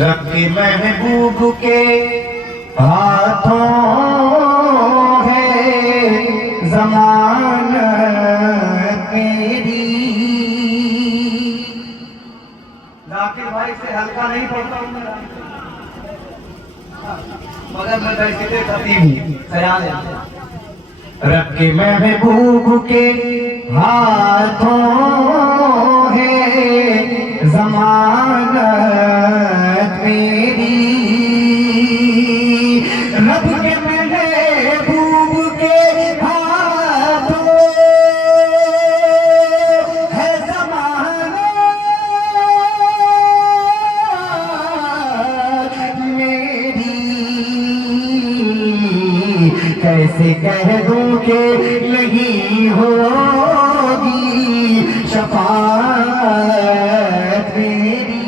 رب کے محبوب کے ہاتھوں ہے ضمانت میری. ذاکر بھائی سے ہلکا نہیں پڑتا ہوں مگر میں درجے خطیب ہوں. خیال ہے رب کے محبوب کے ہاتھوں ہے ضمانت میری. رب کے محبوب کے ہاتھوں ہے ضمانت میری. کیسے کہہ دوں کہ نہیں ہوگی شفاعت میری.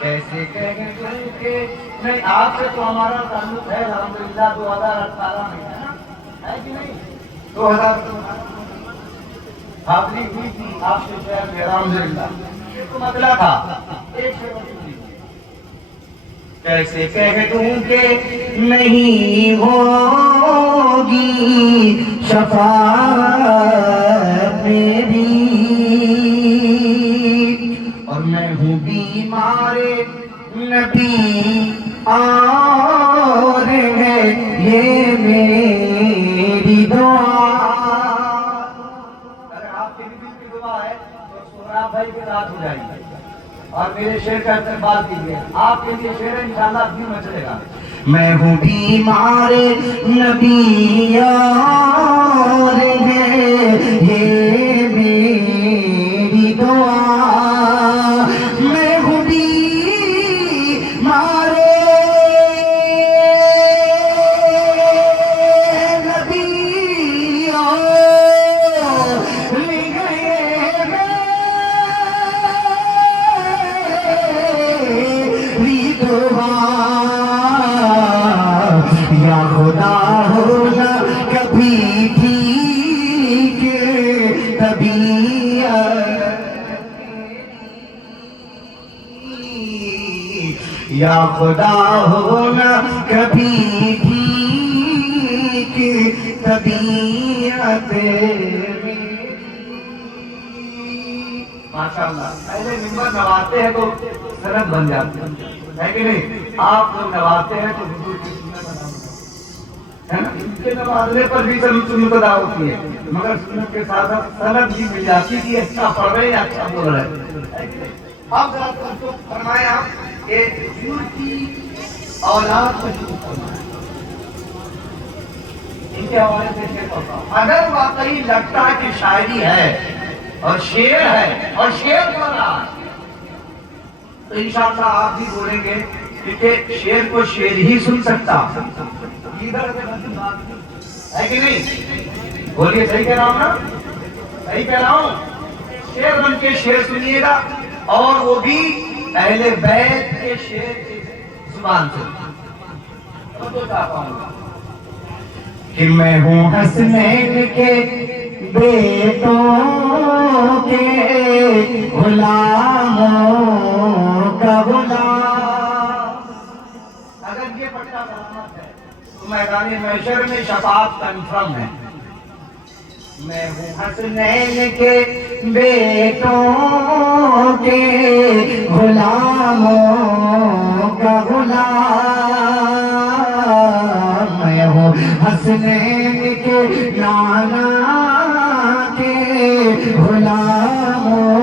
کیسے کہہ دوں کہ نہیں. آپ سے تو ہمارا تعلق ہے الحمدللہ 2018 میں ہے نا, ہے کہ نہیں؟ 2000 حاضری ہوئی تھی آپ کے شہر میں الحمدللہ. یہ تو مسئلہ تھا. ایک شہر کیسے کہہ دوں کہ نہیں ہوگی شفاعت میری. اور میں ہوں بیمار نبی اور ہے یہ میری دعا. اگر آپ کے دل کی دعا ہے تو سہراب بھائی کے ساتھ ہو جائے گی اور میرے شعر کا استقبال کیجیے. آپ کے لیے شعر انشاءاللہ بھی چلے گا. میں ہوں بیمار نبی اور ہے یہ میری دعا. میں ہوں بیمار نبی اور یا خدا ہونا کبھی ٹھیک طبیعت. یا خدا ہونا کبھی ٹھیک طبیعت. ماشاءاللہ پہلے ممبر نوازتے ہیں تو سند بن جاتے ہیں, ہے کہ نہیں؟ آپ لوگ نوازتے ہیں تو حضور کی سنت ہے نا. ان کے نوازنے پر بھی سنت ادا ہوتی ہے مگر سنت کے ساتھ سند بھی مل جاتی کہ اچھا پڑھ رہے ہیں اچھا بول رہے ہیں. اب ذرا فرمائیں آپ کہ حضور کی اولاد کو شروع فرمائیں. ان کے حوالے سے شعر پڑھتا ہوں. اگر واقعی لگتا ہے کہ شاعری ہے اور شعر ہے اور شعر پڑھ رہا ہے تو انشاءاللہ آپ بھی بولیں گے کیونکہ شعر کو شعر ہی سن سکتا ہے کہ نہیں؟ بولیے صحیح کہہ رہا ہوں نا؟ صحیح کہہ رہا ہوں. شعر بن کے شعر سنیے گا اور وہ بھی اہل بیت کے شعر کی زبان سے. کہ میں ہوں حسنین کے بیٹوں کے غلاموں کا غلام. اگر یہ پٹا برآمد ہے تو میدان محشر میں شفاعت کنفرم ہے. میں ہوں حسنین کے بیٹوں کے غلاموں کا غلام. میں ہوں حسنین کے نانا کے غلاموں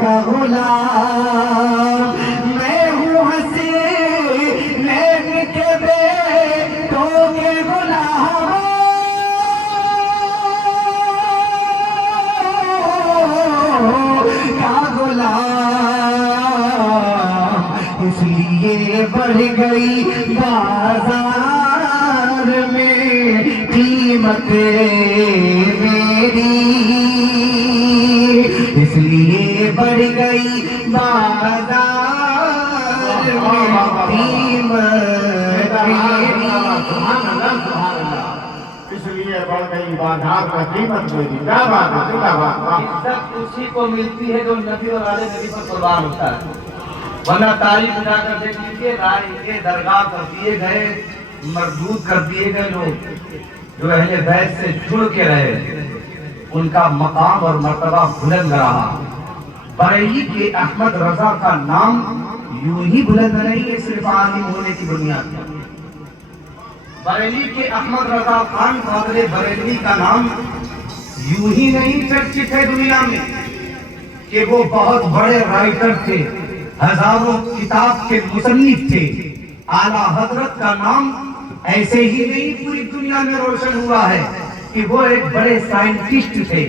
کا غلام. میں ہوں حسنین کے بیٹوں کے غلام کا غلام. اس لیے بڑھ گئی بازار میں قیمت میری. اس لیے بڑھ گئی بازار میں قیمت میری. اس لیے بڑھ گئی بازار میں قیمت میری. کیا بات ہے, کیا بات. عزت اسی کو ملتی ہے جو نبی اور آل نبی پر قربان ہوتا ہے. ورنہ تاریخ اٹھا کر دیکھ لیجیے، رائے کے درگاہ کر دیے گئے، مردود کر دیے گئے لوگ جو اہل بیت سے جڑ کے رہے، ان کا مقام اور مرتبہ بلند رہا۔ بریلی کے احمد رضا کا نام یوں ہی بلند نہیں ہے صرف عالم ہونے کی بنیاد پر۔ بریلی کے احمد رضا خان قادر بریلوی کا نام یوں ہی نہیں چرچت ہے دنیا میں کہ وہ بہت بڑے رائٹر تھے، ہزاروں کتاب کے مصنف تھے۔ اعلیٰ حضرت کا نام ایسے ہی نہیں پوری دنیا میں روشن ہوا ہے کہ وہ ایک بڑے سائنٹسٹ تھے۔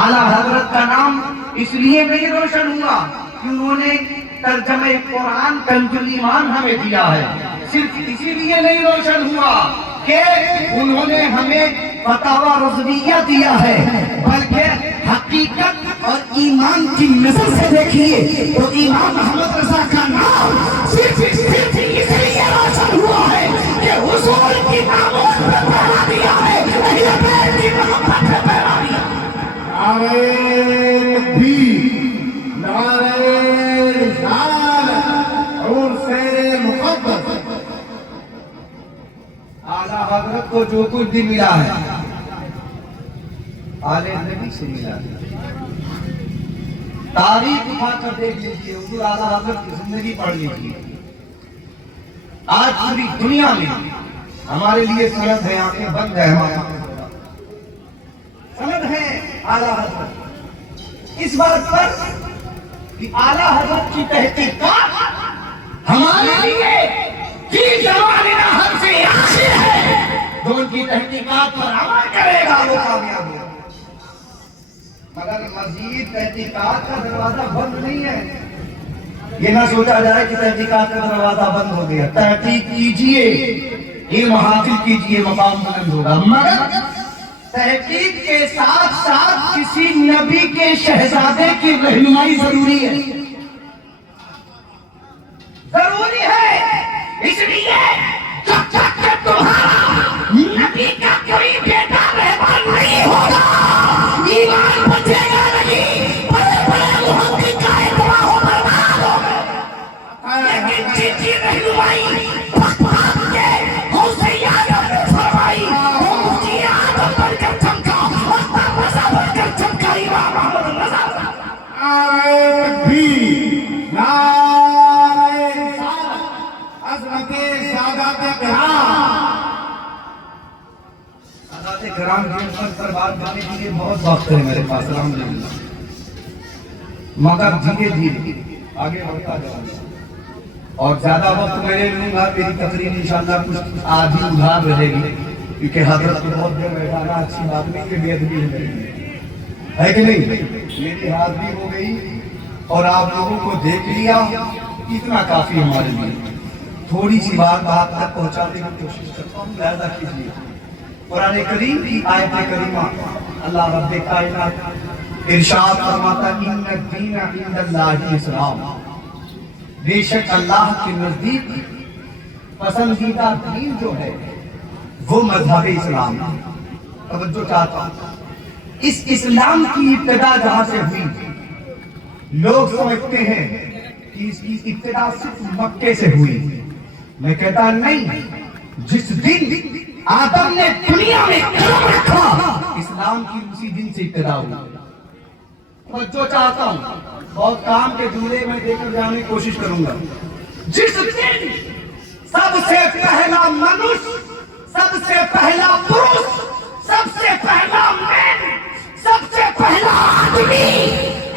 اعلیٰ حضرت کا نام اس لیے نہیں روشن ہوا کہ انہوں نے ترجمہ قرآن کنز الایمان ہمیں دیا ہے، صرف اسی لیے نہیں روشن ہوا کہ انہوں نے ہمیں فتاوی رضویہ دیا ہے، بلکہ حقیقت اور ایمان کی نظر سے دیکھیے تو امام محمد رضا کا نام صرف اس لیے روشن ہوا ہے کہ حضور کی ناموس پہ پہرا دیا ہے، اہل بیت کی محبت پہ پہرا دیا۔ نعرہ تکبیر، نعرہ رسالت اور شیر مقدس۔ اعلیٰ حضرت کو جو کچھ بھی ملا ہے آل نبی سے ملا ہے۔ تاریخ اٹھا کر دیکھ لیجیے، حضور اعلیٰ حضرت کی زندگی پڑھ لیجیے۔ آج پوری دنیا میں ہمارے لیے سند ہے، آنکھیں بند ہے، ہمارے سند ہے اعلیٰ حضرت اس بات پر کہ اعلیٰ حضرت کی تحقیقات ہمارے لیے فی زماننا ہم سے آخر ہے، جو ان کی تحقیقات پر عمل کرے گا وہ کامیاب ہوگا۔ مگر مزید تحقیقات کا دروازہ بند نہیں ہے، یہ نہ سوچا جائے کہ تحقیقات کا دروازہ بند ہو گیا۔ تحقیق کیجئے، علم حاصل کیجئے، مقام بلند ہوگا، مگر تحقیق کے ساتھ ساتھ کسی نبی کے شہزادے کی رہنمائی ضروری ہے، ضروری ہے۔ اس لیے جب تک کہ تمہارا نبی کا کوئی بیٹا رہبر نہیں ہوگا، ایمان بچے گا نہیں، بڑے بڑے محقق کا اعتبار ہو برباد ہو گئے۔ لیکن جن کی رہنمائی بغداد کے حوثی یادوں نے فرمائی، وہ مفتی اعظم بن کر چمکا، استاد رضا بن کر چمکا، امام محمد رضا۔ نعرہ تکبیر، نعرہ رسالت، عظمت سادات کرام۔ سادات کرام کے پر بات کرنے کے لیے بہت وقت ہے میرے پاس الحمدللہ، مگر دھیرے دھیرے آگے بڑھتا جاؤں گا اور زیادہ وقت میں لوں گا۔ میری تقریر انشاءاللہ کچھ آدھی ادھار رہے گی، کیونکہ حضرت کو بہت دیر بیٹھانا اچھی بات نہیں کہ بے ادبی ہے کہ نہیں۔ میری حاضری ہو گئی اور آپ لوگوں کو دیکھ لیا، اتنا کافی ہمارے لیے۔ تھوڑی سی بات تک پہنچانے کی کوشش کرتا ہوں، لہذا کیجیے۔ قرآن کریم کی آیت کریمہ اللہ رب کائنات ارشاد فرماتا ہے، ان الدین عند اللہ اسلام، بے شک اللہ کے نزدیک پسندیدہ دین جو ہے وہ مذہب اسلام ہے۔ توجہ چاہتا ہوں، اس اسلام کی ابتدا جہاں سے ہوئی، لوگ سمجھتے ہیں کہ اس کی ابتدا صرف مکے سے ہوئی۔ میں کہتا نہیں، جس دن آدم نے دنیا میں قدم رکھا اسلام کی اسی دن سے ابتدا ہوئی۔ توجہ چاہتا ہوں، بہت کام کے جملے میں دے کر جانے کی کوشش کروں گا۔ جس دن سب سے پہلا منش، سب سے پہلا پروش، سب سے پہلا مین، سب سے پہلا آدمی،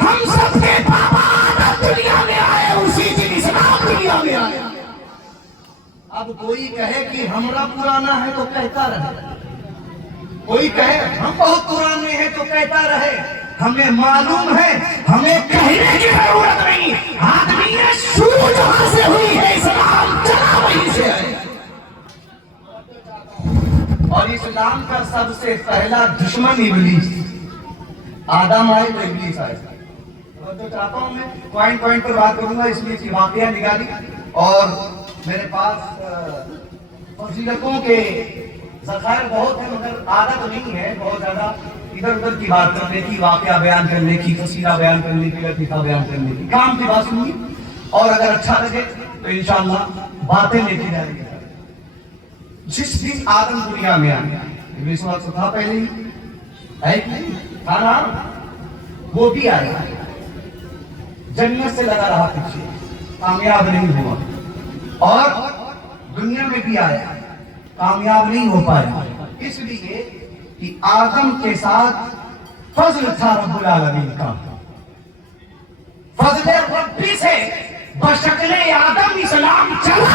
ہم سب کے بابا آدم دنیا میں آئے، اسی دن اسلام دنیا میں آیا۔ اب کوئی کہے کہ ہمارا پرانا ہے تو کہتا رہے، کوئی کہے ہم بہت پرانے ہیں تو کہتا رہے، ہمیں معلوم ہے، ہمیں کہنے کی ضرورت نہیں، آدمیت شروع جہاں سے ہوئی ہے اسلام چلا وہیں سے ہے۔ اور اسلام کا سب سے پہلا دشمن ابلیس، آدم آئے تو ابلیس آئے۔ تو چاہتا ہوں میں پوائنٹ پر بات کروں گا، اس لیے کہ واقعہ نکالی اور میرے پاس فضیلتوں کے ذخائر بہت ہیں، مگر عادت نہیں ہے بہت زیادہ ادھر ادھر کی بات کرنے کی، واقعہ بیان کرنے کی، قصیدہ بیان کرنے کی، لطیفہ بیان کرنے کی۔ کام کی بات سنیے، اور اگر اچھا لگے تو انشاءاللہ باتیں لے کے جائیں گے. جس دن آدم دنیا میں آیا ابلیس تو تھا پہلے ہی ہے کہ نہیں تھا نا, وہ بھی آیا جنت سے لگا رہا پیچھے, کامیاب نہیں ہوا, اور دنیا میں بھی آیا کامیاب نہیں ہو پایا, اس لیے کہ آدم کے ساتھ فضل تھا رب العالمین کا. فضل ربی سے بشکل آدم اسلام چلا,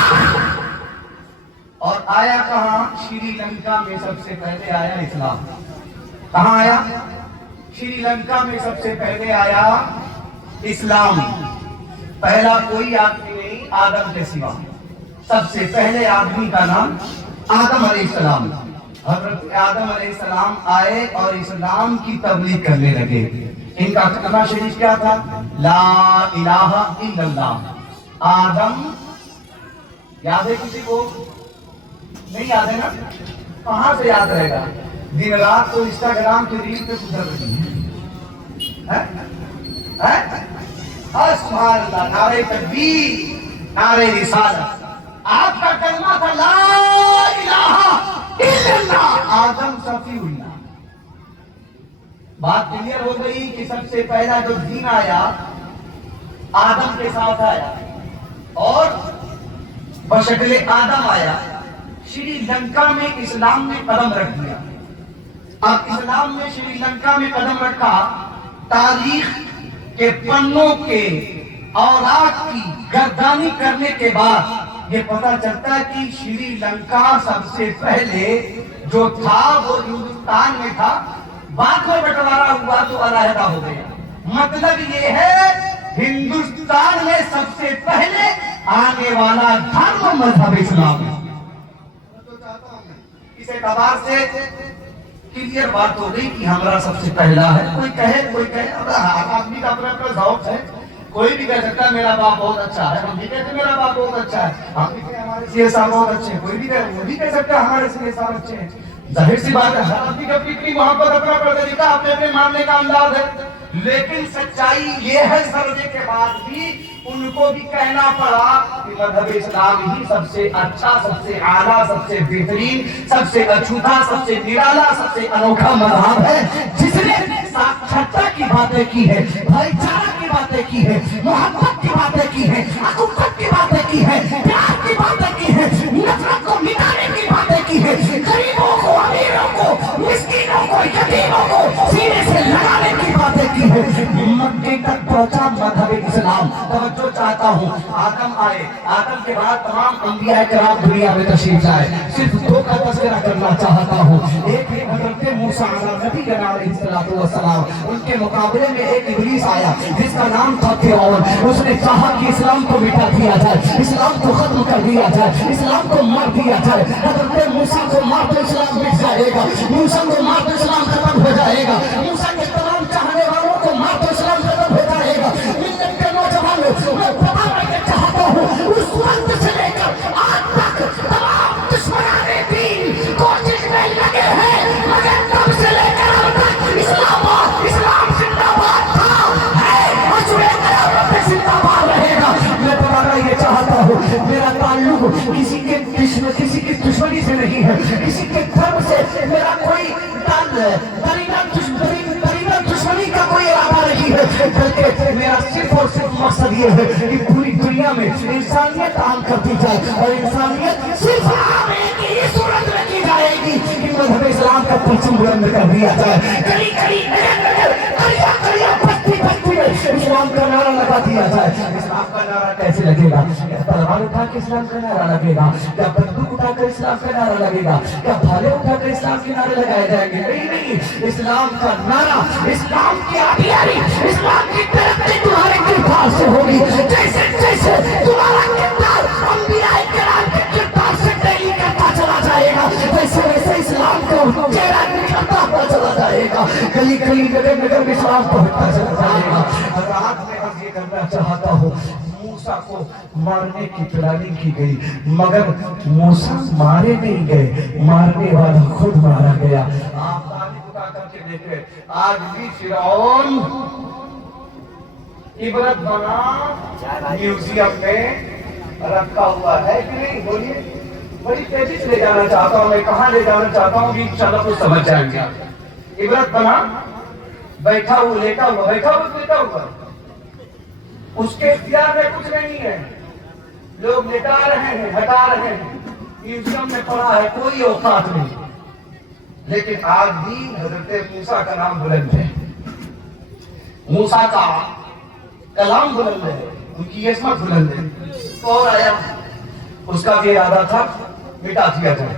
اور آیا کہاں؟ شری لنکا میں سب سے پہلے آیا اسلام. کہاں آیا؟ شری لنکا میں سب سے پہلے آیا اسلام. پہلا کوئی آدمی نہیں آدم کے سوا, سب سے پہلے آدمی کا نام آدم علیہ السلام. حضرت آدم علیہ السلام آئے اور اسلام کی تبلیغ کرنے لگے. ان کا کلمہ شریف کیا تھا؟ لا الہ الا اللہ. آدم یاد ہے کسی کو؟ نہیں یاد ہے نا, کہاں سے یاد رہے گا؟ دن رات تو انسٹاگرام کے ریل پہ گزر رہی ہے. سبحان اللہ, نعرہ تکبیر, نعرہ رسالت. آپ کا کلمہ تھا لا الہ الا اللہ, آدم صفی اللہ. بات کلیئر ہو گئی کہ سب سے پہلا جو دین آیا آدم کے ساتھ آیا, اور بشکل آدم آیا. شری لنکا میں اسلام نے قدم رکھ دیا. اب اسلام نے شری لنکا میں قدم رکھا, تاریخ کے پنوں کے اوراق کی گردانی کرنے کے بعد یہ پتہ چلتا ہے کہ شری لنکا سب سے پہلے جو تھا وہ ہندوستان میں تھا, بعد میں بٹوارا ہوا تو علیحدہ ہو گیا. مطلب یہ ہے ہندوستان میں سب سے پہلے آنے والا دھرم مذہب اسلام ہے. اس اعتبار سے کلیئر بات ہو گئی کہ ہمارا سب سے پہلا ہے. کوئی کہے آدمی کا اپنا اپنا ذوق ہے. کوئی بھی کہہ سکتا ہے میرا باپ بہت اچھا ہے, ہم بھی کہتے ہیں میرا باپ بہت اچھا ہے, ہم بھی کہتے ہیں ہمارے سی ایس آر بہت اچھے ہیں. کوئی بھی وہ بھی کہہ سکتا ہے ہمارے سی ایس آر اچھے ہیں. ظاہر سی بات ہے ہر آدمی کا اپنی محبت, اپنا طریقہ, اپنے اپنے ماننے کا انداز ہے. لیکن سچائی یہ ہے سمجھنے کے بعد بھی ان کو بھی کہنا پڑا کہ مذہب اسلام ہی سب سے اچھا, سب سے اعلیٰ, سب سے بہترین, سب سے اچھوتا, سب سے نرالا, سب سے انوکھا مذہب ہے, جس نے ساکشرتا کی باتیں کی ہے, بھائی چارہ کی باتیں کی ہے, محبت کی باتیں کی ہے, اخوت کی باتیں کی ہے, پیار کی باتیں کی ہے, نفرت کو مٹانے کی باتیں کی ہے, غریبوں کو, امیروں کو, مسکینوں کو, یتیموں کو سینے سے لگانے کی باتیں کی ہے. مکے تک پہنچا مذہب اسلام. توجہ چاہتا ہوں, آدم آئے, آدم کے بعد تمام انبیاء کرام دنیا میں تشریف لائے. صرف دو کا تذکرہ کرنا چاہتا ہوں. ایک ہے حضرت موسیٰ نبی علیہ السلام, ان کے مقابلے میں ایک ابلیس آیا جس کا نام تھا فرعون. اس نے چاہا کہ اسلام کو مٹا دیا جائے, اسلام کو ختم کر دیا جائے, اسلام کو مار دیا جائے. حضرت موسیٰ کو مار تو اسلام مٹ جائے گا, موسیٰ کو مار تو اسلام ختم ہو جائے گا, موسیٰ کے تمام چاہنے والوں کو مار تو اسلام ختم ہو جائے گا. ملت کے نوجوانوں, میں بتانا چاہتا ہوں اس وقت سے لے کر آج تک تمام دشمنان دین کوشش میں لگے ہیں, مگر تب سے لے کر اب تک اسلام زندہ باد تھا, ہے, مجھے قیامت تک زندہ باد رہے گا. میں بتانا یہ چاہتا ہوں میرا تعلق کسی کی دشمنی سے نہیں ہے, کسی کے دھرم سے میرا کوئی دشمنی کا کوئی ارادہ نہیں ہے, بلکہ میرا صرف اور صرف مقصد یہ ہے کہ پوری دنیا میں انسانیت عام کر دی جائے, اور انسانیت صرف عام ایک ہی صورت میں کی جائے گی کہ مذہب اسلام کا پرچم بلند کر دیا جائے. کڑی بستی میں اسلام کا نعرہ لگا دیا جائے. اسلام کا نعرہ کیسے لگے گا؟ کیا تلوار اٹھا کے اسلام کا نعرہ لگے گا؟ کیا بندوق اٹھا کر اسلام کا نعرہ لگے گا؟ کیا بھالے اٹھا کر اسلام کے نعرے لگائے جائیں گے؟ نہیں, اسلام کا نعرہ, اسلام کی آبیاری, اسلام کی ترقی تمہارے کردار سے ہوگی. جیسے جیسے تمہارا کردار انبیاء کرام کے کردار سے تعلیم کرتا چلا جائے گا, ویسے ویسے اسلام کو چہرہ نکلتا ہوا چلا جائے گا, گلی گلی نگر نگر میں اسلام پہنچتا چلا جائے گا. رات میں عرض یہ کرنا چاہتا ہوں, موسیٰ کو مارنے کی پلاننگ کی گئی, مگر موسیٰ مارے نہیں گئے, مارنے والا خود مارا گیا. آپ تاریخ اٹھا کر کے دیکھیں, آج بھی فرعون عبرت بنا میوزیم میں رکھا ہوا ہے کہ نہیں؟ بولیے. بڑی تیزی سے لے جانا چاہتا ہوں میں. کہاں لے جانا چاہتا ہوں کہ انشاءاللہ کچھ سمجھ جائیں گے. عبرت بنا بیٹھا ہوا لیٹا ہوا بیٹھا ہوا لیٹا ہوا اس کے اختیار میں کچھ نہیں ہے. لوگ لٹا رہے ہیں ہٹا رہے ہیں. میوزیم میں پڑا ہے کوئی اوقات نہیں. لیکن آج بھی حضرت موسیٰ کا نام بلند ہے. موسیٰ کا کلام بلند ہے. ان کی عظمت بلند ہے. اور آیا اس کا بھی ارادہ تھا مٹا دیا جائے.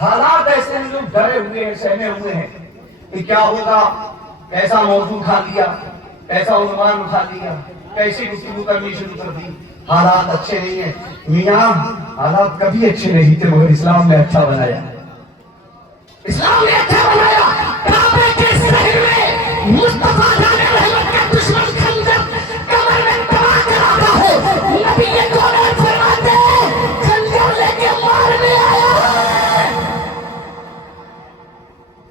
حالات ایسے ہیں لوگ ڈرے ہوئے ہیں سہمے ہوئے ہیں کہ کیا ہوگا. کیسا موضوع اٹھا لیا کیسا عنوان اٹھا لیا کیسی گفتگو کرنی شروع کر دی. حالات اچھے نہیں ہیں میاں. حالات کبھی اچھے نہیں تھے مگر اسلام نے اچھا بنایا. اسلام نے اچھا بنایا. کعبے کے شہر میں مصطفیٰ جانے رحمت کا دشمن خنجر کمر میں تباہ کراتا ہے. نبی یہ کونین فرماتے ہیں خنجر لے کے مارنے آیا ہے.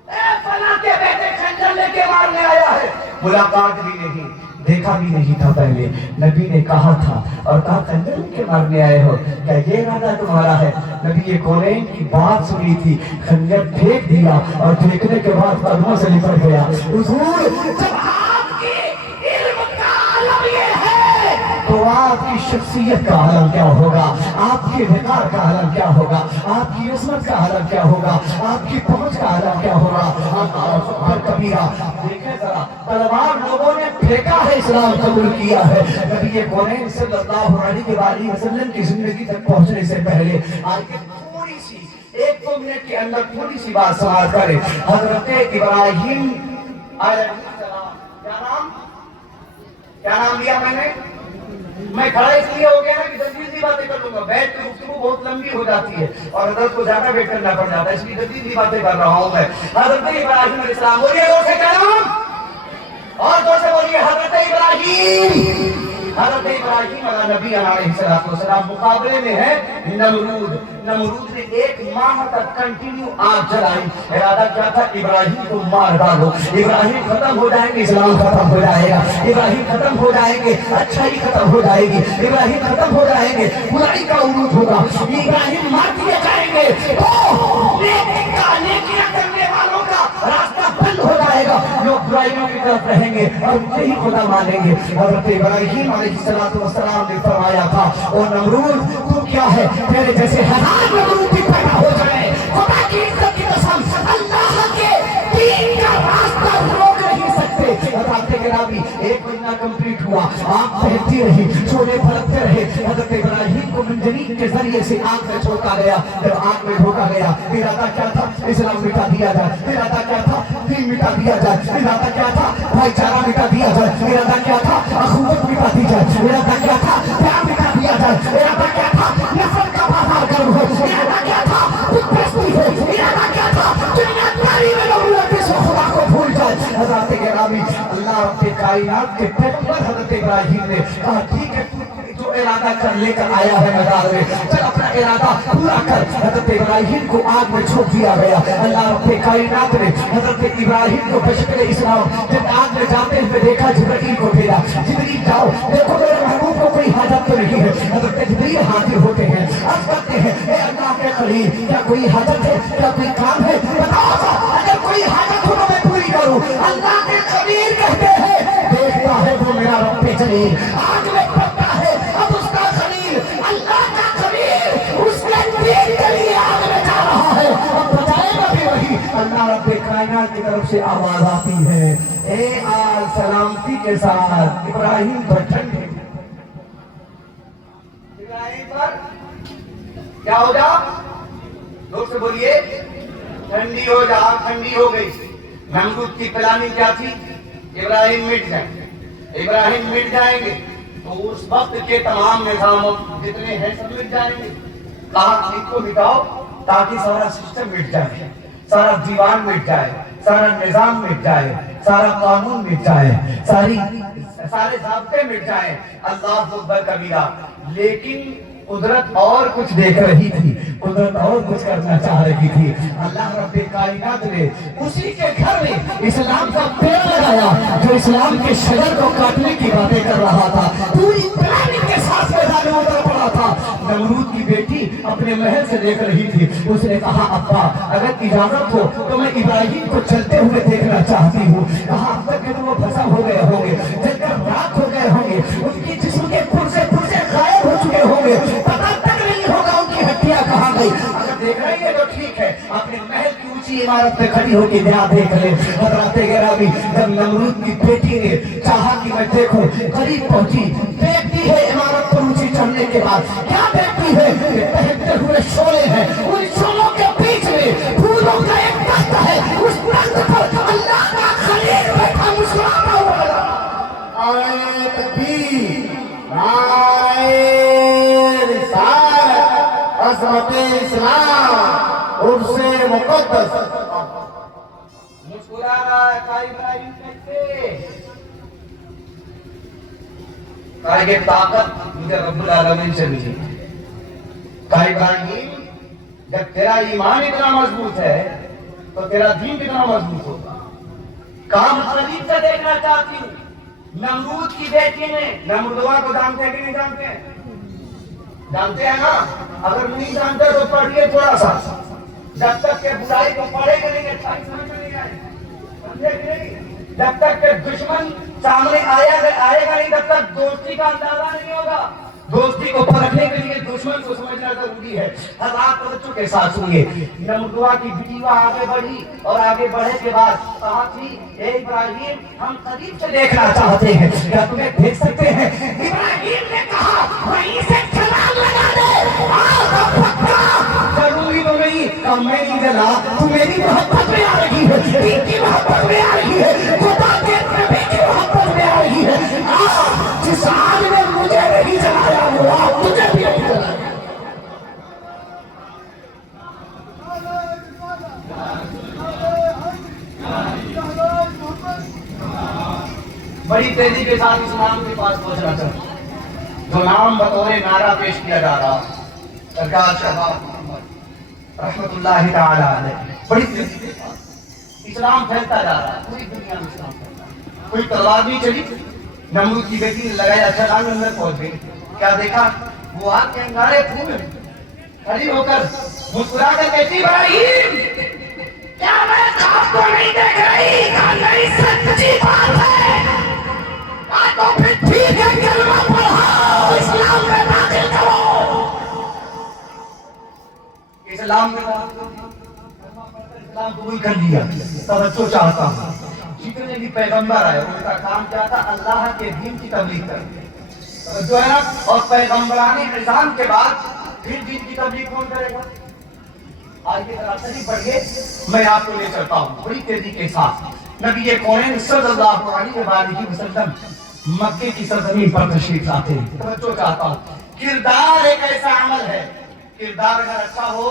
اے فلاں کے بیٹے خنجر لے کے مارنے آیا ہے. ملاقات بھی نہیں دیکھا بھی نہیں تھا پہلے. نبی نے کہا تھا اور کہا خنجر لے کے مارنے آئے ہو کیا یہ ارادہ تمہارا ہے؟ نبی کونین کی بات سنی تھی. خنجر پھینک دیا اور پھینکنے کے بعد قدموں سے لپٹ گیا. حضور جب آپ کی علم کا عالم یہ ہے تو آپ کی شخصیت کا عالم کیا ہوگا. آپ کی وقار کا عالم کیا ہوگا. آپ کی عظمت کا عالم کیا ہوگا. آپ کی پہنچ کا عالم کیا ہوگا. اور کبیرہ دیکھیں ذرا تلوار لوگوں نے پھینکا ہے اسلام قبول کیا ہے. نبی کونین صلی اللہ علیہ وآلہ وسلم کی زندگی تک پہنچنے سے پہلے آج تھوڑی سی 1-2 منٹ کے اندر تھوڑی سی بات سماعت کریں. حضرت ابراہیم علیہ السلام کیا نام لیا میں نے؟ میں کھڑا اس لیے ہو گیا نا کہ جلدی باتیں کر لوں گا. بیٹھ کے گفتگو بہت لمبی ہو جاتی ہے اور حضرت کو زیادہ ویٹ کرنا پڑ جاتا ہے اس لیے جلدی باتیں کر رہا ہوں میں. حضرت ابراہیم علیہ السلام بولیے زور سے کیا نام اور زور سے بولیے حضرت ابراہیم. حضرت ابراہیم علیہ نبی علیہ السلام مقابلے میں ہے نمرود. نمرود نے 1 ماہ تک کنٹینیو آگ جلائی. ارادہ کیا تھا ابراہیم کو مار ڈالو. ابراہیم ختم ہو جائیں گے اسلام ختم ہو جائے گا. ابراہیم ختم ہو جائیں گے اچھائی ختم ہو جائے گی. ابراہیم ختم ہو جائیں گے برائی کا عروج ہوگا. ابراہیم مار دیے جائیں گے تو نیکیاں کرنے والوں کا راستہ بند ہو جائے گا. لوگ برائیوں کی طرف رہیں گے اور مجھے ہی خدا مانیں گے. حضرت ابراہیم علیہ السلام نے فرمایا تھا او نمرود تو کیا ہے تیرے جیسے ہزار نمرود بھی پیدا ہو جائے خدا کی عزت کی قسم اللہ کے دین کا راستہ روک نہیں سکتے. حضرت گرامی 1 مہینہ کمپلیٹ ہوا. آگ بہتی رہی شعلے بھڑکتے رہے. حضرت ابراہیم کو منجنیق کے ذریعے سے آگ میں جھونکا گیا. جب آگ میں جھونکا گیا ارادہ کیا تھا اسلام مٹا دیا جائے. ارادہ کیا تھا دین مٹا دیا جائے. ارادہ کیا تھا بھائی چارہ مٹا دیا جائے. ارادہ کیا تھا اخوت مٹا دی جائے. ارادہ کیا تھا پیار مٹا دیا جائے. ارادہ کیا تھا نفرت کا بازار گرم ہو. ارادہ کیا تھا خودپرستی ہو. ارادہ کیا تھا دنیا داری میں لوگ خدا کو بھول جائے. حضرت گرامی اللہ رب کائنات کے پیغمبر حضرت ابراہیم نے کہا ٹھیک ہے جو ارادہ کر لے کر آیا ہے میدان میں چل اپنا ارادہ پورا کر. حضرت ابراہیم کو آگ میں چھوڑ دیا گیا. اللہ رب کائنات نے حضرت ابراہیم کو بشکل اسلام جب آگ میں جاتے ہوئے دیکھا جبرائیل کو بھیجا. جبرائیل جاؤ دیکھو میرے محبوب کو کوئی حاجت تو نہیں ہے. حضرت جبرائیل حاضر ہوتے ہیں عرض کرتے ہیں اے اللہ کے خلیل کیا کوئی حاجت ہے کیا کوئی کام ہے بتاؤ. اگر کوئی حاجت ہو تو میں پوری کروں. اللہ کے خلیل کہتے ہیں دیکھتا ہے وہ میرا رب جلیل آگ میں پڑتا ہے. اب اس کا خلیل اللہ کا خلیل اس کے دین کے لیے آگ میں جا رہا ہے. اب بتائے گا بھی وہی. اللہ رب کائنات کی طرف سے آواز آتی ہے اے آل سلامتی کے ساتھ ابراہیم پر ٹھنڈے. ابراہیم پر کیا ہو جا لوگ سے بولیے ٹھنڈی ہو جا. ٹھنڈی ہو گئی. نمرود کی پلاننگ کیا تھی ابراہیم مٹ جائیں. ابراہیم مٹ جائیں گے تو اس وقت کے تمام نظام جتنے ہیں سب مٹ جائیں گے. کہا ان کو مٹاؤ تاکہ سارا سسٹم مٹ جائے. سارا دیوان مٹ جائے. سارا نظام مٹ جائے. سارا قانون مٹ جائے. سارے ضابطے مٹ جائیں. اللہ اکبر کبیرہ. لیکن قدرت اور کچھ دیکھ رہی تھی، قدرت اور کچھ کرنا چاہ رہی تھی۔ اللہ رب کائنات نے اسی کے گھر میں اسلام کا پیڑ لگایا جو اسلام کے شجر کو کاٹنے کی باتیں کر رہا تھا، پوری پلاننگ کے ساتھ میدان میں اتر پڑا تھا۔ نمرود کی بیٹی اپنے محل سے دیکھ رہی تھی، اس نے کہا ابا اگر اجازت ہو تو میں ابراہیم کو چلتے ہوئے دیکھنا چاہتی ہوں۔ کہا اب تک کہ وہ پھنسا ہو گئے ہوں گے، جل کر راکھ ہو گئے ہوں گے، ان کی جسم کے پرزے غائب ہو چکے ہوں گے، پتہ تک نہیں ہوگا ان کی ہڈیاں کہاں گئی۔ اگر دیکھ رہی ہے تو ٹھیک ہے، اپنے محل کی اونچی عمارت پہ کھڑی ہو کے دیکھ لے۔ حضرات گرامی، جب نمرود کی بیٹی نے چاہا کہ میں دیکھوں، قریب پہنچی، دیکھتی ہے عمارت پر اونچی چڑھنے کے بعد کیا دیکھتی ہے کہ بہتے ہوئے شعلے ہیں، ان شعلوں کے بیچ میں پھولوں کا ایک تخت ہے، اس تخت پر اللہ کا خلیل بیٹھا مسکراتا ہوا نظر آ رہا ہے۔ نعرہ تکبیر، نعرہ رسالت، عظمت اسلام، عرص مقدس۔ مسکرا رہا ہے قاری ابراہیم کیسے؟ کہا کہ طاقت مجھے رب العالمین سے ملی۔ قاری ابراہیم جب تیرا ایمان اتنا مضبوط ہے تو تیرا دین کتنا مضبوط ہوگا۔ کہاں قریب سے دیکھنا چاہتی ہوں۔ نمرود کی بیٹی نے، نمرودوا کو جانتے ہیں کہ نہیں جانتے ہیں؟ جانتے ہیں نا؟ اگر نہیں جانتے تو پڑھیے تھوڑا سا، جب تک کہ برائی کو پڑھے گا نہیں اچھائی سمجھ میں نہیں آئے، سمجھے کہ نہیں؟ جب تک کہ دشمن سامنے آئے گا نہیں تب تک دوستی کا اندازہ نہیں ہوگا۔ دوستی کو پرکھنے کے لیے دشمن کو سمجھنا ضروری ہے۔ حضرات توجہ کے ساتھ سنیے، نمرودوا کی بیٹیاں آگے بڑھی اور آگے بڑھے کے بعد کہا تھی اے ابراہیم ہم قریب سے دیکھنا چاہتے ہیں، کیا تمہیں دیکھ سکتے ہیں؟ ابراہیم نے کہا وہیں سے چھلانگ لگا دے، ضروری تو نہیں کہ میں نہیں جلا، تو میری محبت میں آ رہی ہے، دین کی محبت میں آ رہی ہے، خدا کے نبی کی محبت میں آ رہی ہے۔ جس آگ نے مجھے نہیں جلایا وہ آگ تجھے بھی نہیں جلایا۔ بڑی تیزی کے ساتھ اسلام کے پاس پہنچنا چاہتا جو نام بطور نعرہ پیش کیا جا رہا سرکار شہباز محمد رحمت اللہ تعالی علیہ، بڑی تیزی کے ساتھ اسلام پھیلتا جا رہا ہے، پوری دنیا میں اسلام پھیلتا ہے۔ کوئی تلوار نہیں چلی، نمرود کی بیٹی نے لگایا چھلانگ اندر پہنچ گئی، کیا دیکھا؟ وہ آگ کے انگارے پھول کھڑی ہو کر مسکرا کر کہتی ابراہیم کیا میں خواب کو نہیں دیکھ رہی؟ کہا نہیں سچی بات ہے۔ کہا تو پھر ٹھیک ہے کلمہ پڑھو، اسلام میں داخل کرو۔ اسلام میں اسلام قبول کر لیا۔ توجہ چاہتا ہوں، جتنے بھی پیغمبر آئے ان کا کام کیا تھا؟ اللہ کے دین کی تبلیغ کرنا، توجہ ہے نا؟ اور پیغمبرانی نظام کے بعد پھر دین کی تبلیغ کون کرے گا؟ آگے ذرا صحیح پڑھیے، میں آپ کو لے چلتا ہوں بڑی تیزی کے ساتھ۔ نبی کونین صلی اللہ علیہ وآلہ وسلم مکے کی سرزمین پر تشریف لاتے ہیں۔ توجہ چاہتا ہوں، کردار ایک ایسا عمل ہے، کردار اگر اچھا ہو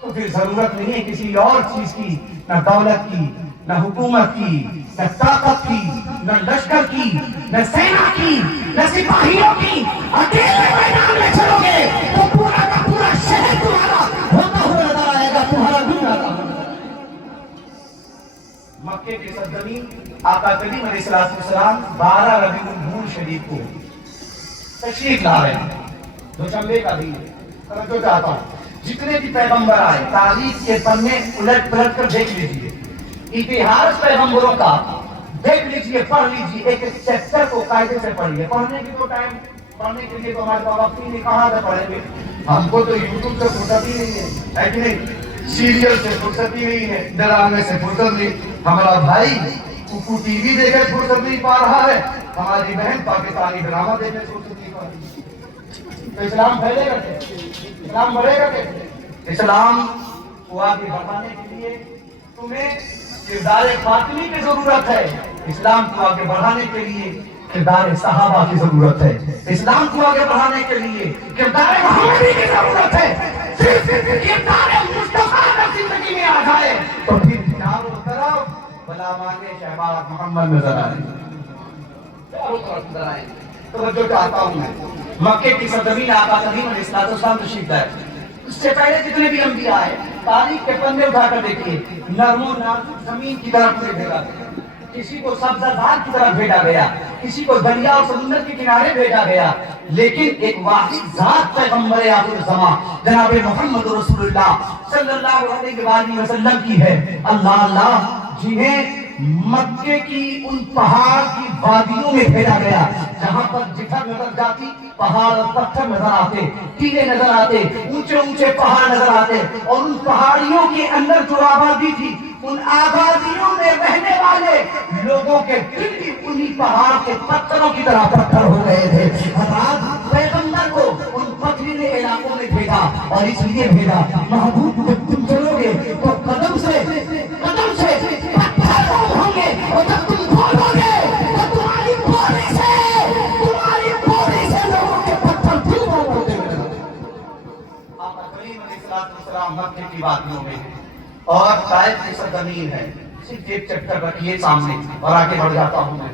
تو پھر ضرورت نہیں ہے کسی اور چیز کی، نہ دولت کی، نہ حکومت کی، نہ طاقت کی، نہ لشکر کی، نہ سینا کی، نہ سپاہیوں کی۔ اکیلے میدان میں چلو گے تو پورا کا پورا شہر تمہارا ہوتا ہوا نظر آئے گا، تمہارا دین آتا ہوا۔ مکے کی سرزمین آقا کریم علیہ السلام 12 ربیع الاول شریف کو تشریف لا رہے ہیں، دوشنبے کا دن ہے۔ توجہ چاہتا ہوں، جتنے بھی پیغمبر آئے تاریخ کے پنے الٹ پلٹ کر دیکھ لیجئے، اتہاس پیغمبروں کا دیکھ لیجئے، پڑھ لیجئے، ایک ایک چیپٹر کو قاعدے سے پڑھیے۔ پڑھنے کی تو ٹائم، پڑھنے کے لیے تو ہمارے پاس وقت ہی نہیں، کہاں سے پڑھیں گے؟ ہم کو تو یوٹیوب سے فرصت ہی نہیں ہے کہ نہیں؟ سیریل سے فرصت ہی نہیں ہے، ڈرامے سے فرصت نہیں۔ ہمارا بھائی کوکو ٹی وی دیکھے فرصت نہیں پا رہا ہے، ہماری بہن پاکستانی ڈرامہ دیکھے فرصت نہیں پا رہی ہے۔ تو اسلام پھیلے گا کیسے؟ اسلام بڑھے گا کیسے؟ اسلام کو آگے بڑھانے کے لیے تمہیں کردار فاطمی کی ضرورت ہے، اسلام کو آگے بڑھانے کے لیے کردار صحابہ کی ضرورت ہے، اسلام کو آگے بڑھانے کے لیے کردار محمدی کی ضرورت ہے۔ صرف کردار مصطفیٰ کا زندگی میں آ جائے تو پھر چاروں طرف غلامان شہباز محمد نظر آئے، چاروں طرف نظر آئے۔ توجہ چاہتا ہوں مکے کی سرزمین آقا کریم علیہ الصلوۃ والسلام تشریف لائے. اس سے پہلے جتنے بھی انبیاء آئے تاریخ کے پنے اٹھا کر دیکھیے, نرم و نازک زمین کی طرف سے بھیجا گیا, کسی کو سبزہ زار کی طرف بھیجا گیا, کسی کو دریا اور سمندر کے کنارے بھیجا گیا, لیکن ایک واحد ذات پیغمبر آخر الزمان جناب محمد رسول اللہ صلی اللہ علیہ وآلہ وسلم کی ہے. اللہ جنہیں مکے کی ان پہاڑ کی وادیوں میں بھیجا گیا جہاں پر جگہ نظر جاتی پہاڑ اور پتھر نظر آتے, ٹیلے نظر آتے, اونچے اونچے پہاڑ نظر آتے, اور ان پہاڑیوں کے اندر جو آبادی تھی ان آبادیوں میں رہنے والے لوگوں کے دل بھی انہی پہاڑ کے پتھروں کی طرح پتھر ہو گئے تھے. حضرات پیغمبر کو ان پتھریلے علاقوں میں بھیجا, اور اس لیے بھیجا محبوب جب تم چلو گے تو قدم سے پتھر ہوں گے, اور جب تم بولو گے تو تمہاری بولی سے لوگوں کے پتھر دل ہوتے ہوئے. آقا کریم علیہ الصلوۃ والسلام مکے کی وادیوں میں اور طائف کی سرزمین ہے. صرف ایک چکر رکھیے سامنے اور آگے بڑھ جاتا ہوں میں.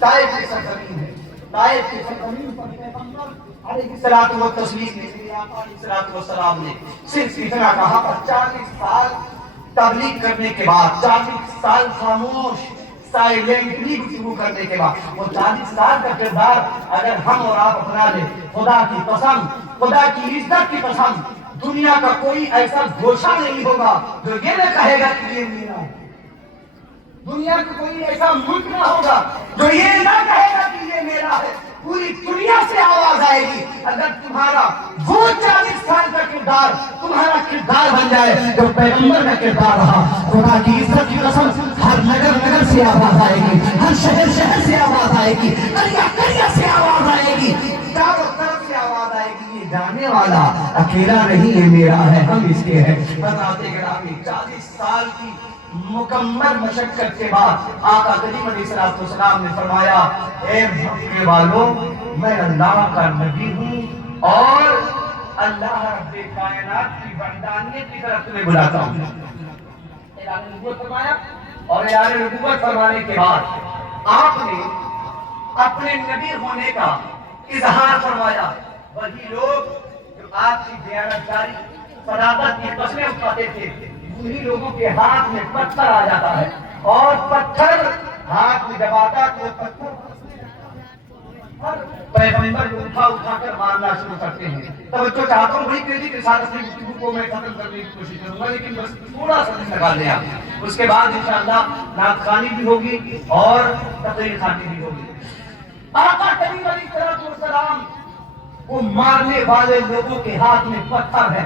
طائف کی سرزمین ہے, طائف کی سرزمین پر پیغمبر علیہ الصلوۃ والتسلیم نے آقا علیہ الصلوۃ والسلام نے صرف اتنا کہا, 40 سال تبلیغ کرنے کے بعد, 40 سال خاموش سائلنٹلی گفتگو کرنے کے بعد, وہ 40 سال کا کردار اگر ہم اور آپ اپنا لیں, خدا کی قسم, خدا کی عزت کی قسم, دنیا کا کوئی ایسا گوشہ نہیں ہوگا جو یہ نہ کہے گا کہ یہ میرا ہے. دنیا کا کوئی ایسا ملک نہ ہوگا جو یہ نہ کہے گا کہ یہ میرا ہے. پوری دنیا سے آواز آئے گی اگر تمہارا وہ 40 سال کا کردار تمہارا کردار بن جائے جو پیغمبر کا کردار رہا. خدا کی عزت کی قسم, ہر نگر سے آواز آئے گی, ہر شہر سے آواز آئے گی, قريہ سے آواز آئے گی, چاروں طرف سے آواز آئے گی, یہ جانے والا اکیلا نہیں, یہ میرا ہے, ہم اس کے ہیں. حضرات گرامی 40 سال کی مکمل مشقت کے بعد آقا کریم علیہ الصلوۃ والسلام نے فرمایا, اے مکے والوں, میں اللہ کا نبی ہوں اور اللہ رب کائنات کی وحدانیت کی طرف تمہیں بلاتا ہوں. اعلان نبوت فرمایا, اور اعلان نبوت فرمانے کے بعد آپ نے اپنے نبی ہونے کا اظہار فرمایا. وہی لوگ جو آپ کی دیانتداری صداقت کی قسمیں اٹھاتے تھے, انہی لوگوں کے ہاتھ میں پتھر آ جاتا ہے, اور پتھر ہاتھ میں جب آتا تو پتھر پیغمبر کو اٹھا کر مارنا شروع کرتے ہیں. توجہ چاہتا ہوں بڑی تیزی کے ساتھ اپنی گفتگو کو میں ختم کرنے کی کوشش کروں گا, لیکن بس تھوڑا سا دن لگا لیں آپ. اس کے بعد انشاءاللہ نعت خوانی بھی ہوگی اور تقریر خوانی بھی ہوگی. آقا کریم علیہ السلام وہ مارنے والے لوگوں کے ہاتھ میں پتھر ہے.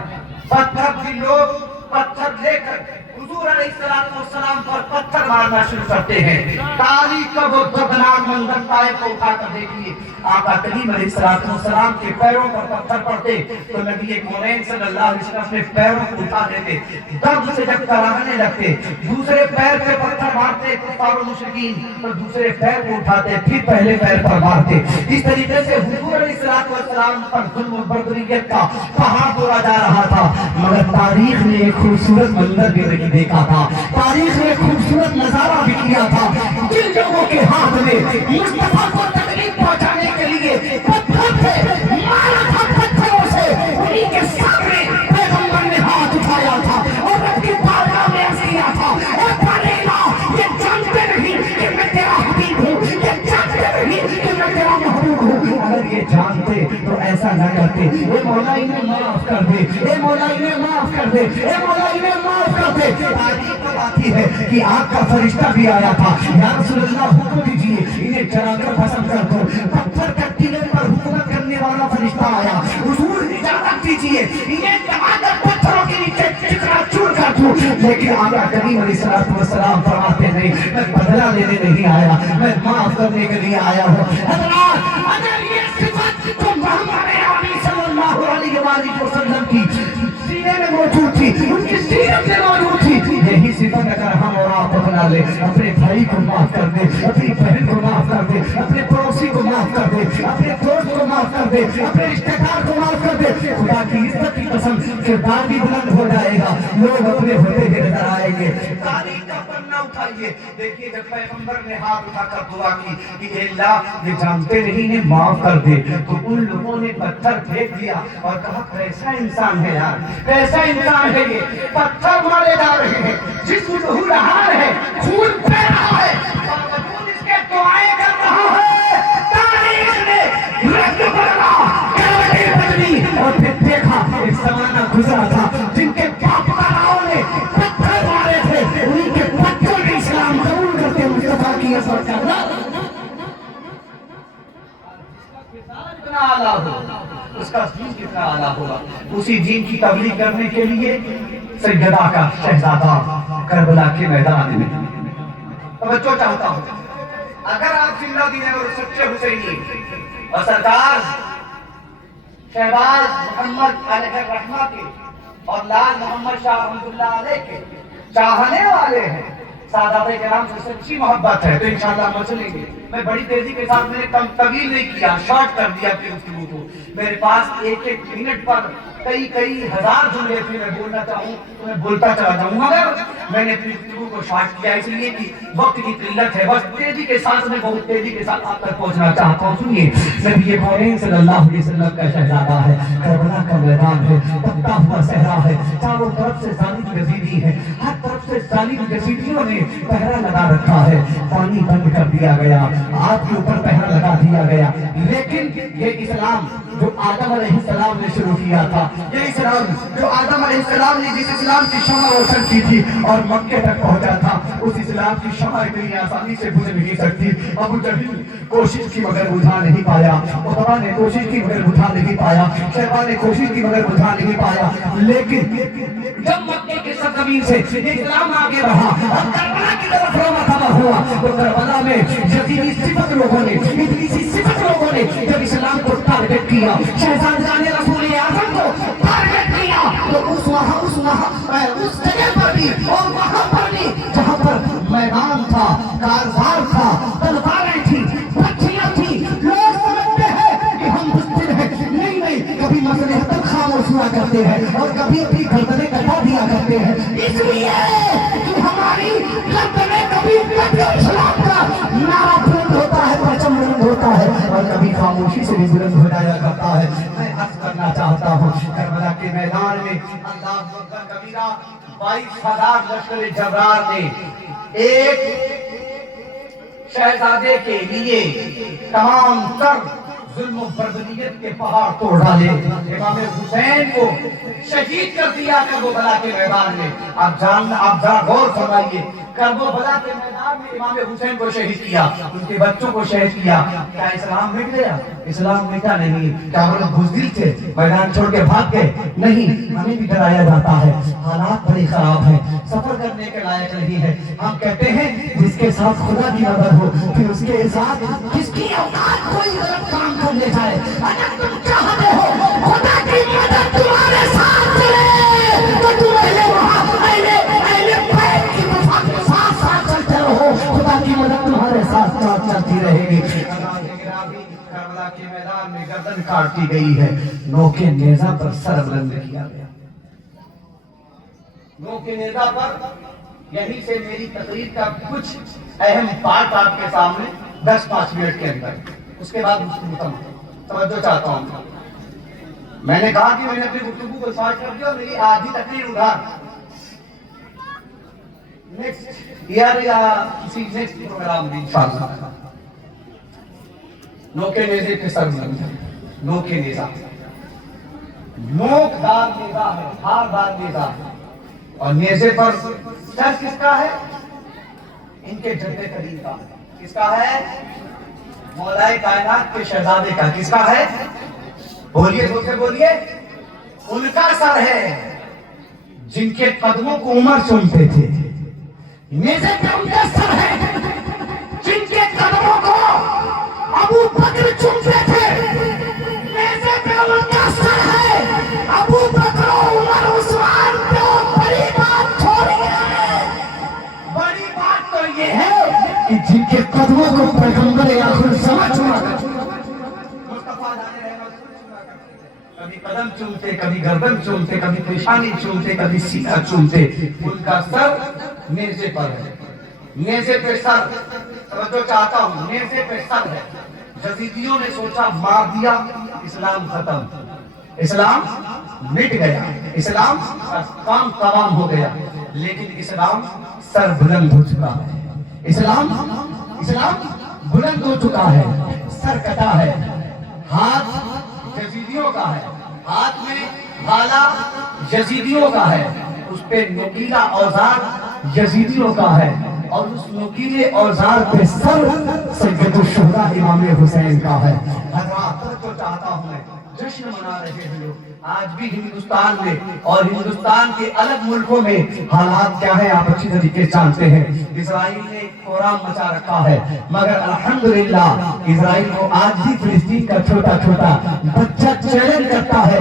پتھر بھی لوگ پتھر لے کر حضور علیہ السلام پر پتھر مارنا شروع کرتے ہیں. تاریخ کا وہ دردناک منظر طائف کو اٹھا کر دیکھیے. آقا کریم علیہ السلام کے پیروں پر پتھر پڑتے تو نبی کونین صلی اللہ علیہ وسلم اپنے پیروں کو اٹھا دیتے, درد سے جب کراہنے لگتے, دوسرے پیر پہ پتھر مارتے کفار و مشرکین, اور دوسرے پیر کو اٹھاتے پھر پہلے پیر پر مارتے. اس طریقے سے حضور علیہ السلام پر ظلم و بردریت کا پہاڑ توڑا جا رہا تھا. مگر تاریخ نے ایک خوبصورت منظر بھی نہیں دیکھا تھا, تاریخ نے ایک خوبصورت نظارہ بھی کیا تھا. جن لوگوں کے ہاتھ میں مصطفیٰ کو تکلیف پہنچانے کے لیے پتھر تھے, مارا تھا پتھروں سے, انہی کے سامنے پیغمبر نے ہاتھ اٹھایا تھا اور رب کی بارگاہ میں عرض کیا تھا, اے پریلا, یہ جانتے نہیں کہ میں تیرا حبیب ہوں, یہ جانتے نہیں کہ میں تیرا محبوب ہوں. اگر یہ جانتے تو ایسا نہ کرتے. اے مولا انہیں معاف کر دے, اے مولا انہیں معاف کر دے, اے مولا انہیں معاف کر دے. تاریخ میں آتی ہے کہ آگ کا فرشتہ بھی آیا تھا, یا رسول اللہ حکم دیجیے انہیں جلا کر ختم کر دو. پتھر کا ٹیلے پر حکومت کرنے والا فرشتہ آیا, حضور اجازت دیجیے انہیں جما کر پتھروں کے نیچے چکنا چور کر دوں. لیکن آقا کریم علیہ السلام فرماتے نہیں, میں بدلہ لینے نہیں آیا, میں معاف کرنے کے لیے آیا ہوں. حضرات اگر یہ صفت تو محمد علی صلی اللہ علیہ وآلہ وسلم کی سینے میں موجود تھی, ان کی سیرت میں موجود تھی, یہی صفت اگر ہم اور آپ اپنا لیں, اپنے بھائی کو معاف کر دے, اپنی بہن کو معاف کر دے, اپنے پڑوسی کو معاف کر دے, اپنے دوست کو معاف کر دے, اپنے رشتہ دار کو معاف کر دے, خدا کی عزت کی قسم کردار بھی بلند ہو جائے گا، لوگ اپنے ہوتے ہوئے نظر آئیں گے۔ تاریخ کا پنا اٹھائیے، دیکھیے جب پیغمبر نے ہاتھ اٹھا کر دعا کی کہ اے اللہ یہ جانتے نہیں نے معاف کر دے، تو ان لوگوں نے پتھر پھینک دیا اور کہا کیسا انسان ہے یار، کیسا انسان ہے یہ، پتھر مارے جا رہے ہیں، جسم لہو لہان ہے، خون بہ رہا ہے، باوجود اس کے دعائیں کر رہا ہے۔ تاریخ نے رنگ بدلا، کروٹیں بدلی، اور پھر دیکھا ایک زمانہ گزرا تھا جن کے باپ داداؤں نے پتھر مارے تھے، انہیں کے بچوں نے اسلام قبول کرتے مصطفیٰ کی عظمت کرنا۔ کتنا اعلیٰ ہوگا، اس کا دین کتنا اعلیٰ ہوگا۔ اسی دین کی تبلیغ کرنے کے لیے سیدہ کا شہزادہ کربلا کے میدان میں، توجہ چاہتا ہوں، اگر آپ زندہ دین اور سچے حسینی اور سرکار شہباز محمد علیہ الرحمہ کے اور لال محمد شاہ رحمۃ اللہ علیہ کے چاہنے والے ہیں، سادات کرام سے سچی محبت ہے، تو انشاءاللہ ہم چلیں گے۔ میں بڑی تیزی کے ساتھ، میں نے کم طویل نہیں کیا، شارٹ کر دیا اپنی گفتگو کو۔ میرے پاس ایک ایک منٹ پر کئی ہزار جملے تھے، میں بولنا چاہوں تو میں بولتا چلا جاؤں، مگر میں نے اپنی گفتگو کو شارٹ کیا اس لیے کہ وقت کی قلت ہے۔ بس تیزی کے ساتھ، میں بہت تیزی کے ساتھ آپ تک پہنچنا چاہتا ہوں۔ سنیے، نبی کونین صلی اللہ علیہ وسلم کا شہزادہ ہے، کربلا کا میدان ہے، تپتا ہوا صحرا ہے، چاروں طرف سے ظالم گزیدی ہے، ہر طرف سے ظالم گزیدیوں نے پہرا لگا رکھا ہے، پانی بند کر دیا گیا، آپ کے اوپر پہرا لگا دیا گیا، لیکن یہ اسلام جو آدم علیہ السلام نے شروع کیا تھا، یہ اسلام جو آدم علیہ السلام نے جس اسلام کی شمع روشن کی تھی اور مکے تک پہنچا تھا، اس اسلام کی شمع اتنی آسانی سے بجھ نہیں سکتی۔ ابو جہل کوشش کی مگر بجھا نہیں پایا، عتبہ نے کوشش کی مگر بجھا نہیں پایا، شیبہ نے کوشش کی مگر بجھا نہیں پایا، لیکن جب مکے کے سرزمین سے اسلام آگے بڑھا اور کربلا کی طرف رواں ہوا تو کربلا میں یزیدی صفت لوگوں نے، ابلیسی صفت لوگوں نے جب اسلام کو ٹارگٹ کیا، شہزادگان رسول اعظم کو ٹارگٹ کیا، تو اس جگہ پر بھی اور وہاں پر بھی جہاں پر میدان تھا، کارزار تھا، تلواریں تھیں، پتھریاں تھیں، لوگ سمجھتے ہیں کہ ہم بزدل ہیں، نہیں، کبھی مصلحتاً خاموش ہوا کرتے ہیں اور کبھی اپنی گردنیں کٹا دیا کرتے ہیں، اس لیے کہ ہماری گردنیں کبھی اسلام کا نعرہ بلند ہوتا ہے، پرچم بلند ہوتا ہے، اور کبھی خاموشی سے بھی بلند ہو جایا کرتا ہے۔ میں عرض کرنا چاہتا ہوں، کربلا کے میدان میں اللہ اکبر کبیرہ 22,000 لشکر جبار نے ایک شہزادے کے لیے تمام تر ظلم و بربریت کے پہاڑ توڑ ڈالے، امام حسین کو شہید کر دیا کربلا کے میدان میں۔ آپ ذرا غور فرمائیے، کربلا کے میدان میں امام حسین کو شہید کیا، ان کے بچوں کو شہید کیا۔ کیا اسلام مٹ گیا؟ اسلام مٹا نہیں۔ کیا وہ لوگ بزدل تھے، میدان چھوڑ کے بھاگ گئے؟ نہیں، ہمیں بھی ڈرایا جاتا ہے، حالات بڑی خراب ہیں، سفر کرنے کے لائق نہیں ہے۔ ہم کہتے ہیں جس کے ساتھ خدا کی مدد ہو، پھر اس کے ساتھ جس کی اوقات کوئی غلط کام کر لے جائے، اگر تم چاہتے ہو خدا کی مدد تمہارے ساتھ چلے تو تم اہل بیت کی وفا کے ساتھ ساتھ چلتے رہو، خدا کی مدد تمہارے ساتھ ساتھ چلتی رہے گی۔ کربلا کے میدان میں گردن کاٹ دی گئی ہے، نوکے نیزہ پر سر بلند کیا گیا، نوکے نیزہ پر۔ یہی سے میری تقریر کا کچھ اہم پارٹ آپ کے سامنے 10-5 منٹ کے اندر، اس کے بعد مکمل توجہ چاہتا ہوں۔ میں نے کہا کہ میں نے اپنی گفتگو کو شارٹ کر دیا اور میری آدھی تقریر ادھر نیکسٹ ایئر یا کسی نیکسٹ پروگرام میں انشاءاللہ۔ نوکے نیزے کے سر بلند، نوکے نیزہ، نوک دار نیزہ ہے، ہار دار نیزہ ہے، اور نیزے پر سر کس کا ہے؟ ان کے جد کریم کا۔ کس کا ہے؟ مولا کائنات کے شہزادے کا۔ کس کا ہے؟ بولیے، زور سے بولیے۔ ان کا سر ہے جن کے قدموں کو عمر چومتے تھے، نیزے پہ ان کا سر ہے جن کے قدموں کو ابو بکر چومتے تھے، نیزے پہ ان کا سر ہے ابو بکر عمر عثمان پہ۔ بڑی بات چھوڑیے، بڑی بات تو یہ ہے کہ جن کے قدموں کو پیغمبر آخر سمجھ چکا، کبھی قدم چومتے، کبھی گردن چومتے، کبھی پیشانی چومتے، کبھی سینہ چومتے. ان کا سر نیزے پر ہے، نیزے پہ سر. توجہ چاہتا ہوں، نیزے پہ سر ہے. یزیدیوں نے سوچا مار دیا اسلام ختم، اسلام مٹ گیا، اسلام کا کام تمام ہو گیا. لیکن اسلام سر بلند ہو چکا ہے، اسلام بلند ہو چکا ہے، سر کٹا ہے. ہاتھ یزیدیوں کا ہے، ہاتھ میں بھالا یزیدیوں کا ہے، اس پہ نوکیلا اوزار یزیدیوں کا ہے، اور اس نوکیلے اوزار پہ سر سید الشہداء امام حسین کا ہے. حضرات تو چاہتا ہوں میں، جشن منا رہے ہیں لوگ آج بھی ہندوستان میں، اور ہندوستان کے الگ ملکوں میں حالات کیا ہے آپ اچھی طریقے جانتے ہیں. اسرائیل نے کورام مچا رکھا ہے، مگر الحمدللہ اسرائیل کو آج بھی فلسطین کا چھوٹا چھوٹا بچہ چیلنج کرتا ہے.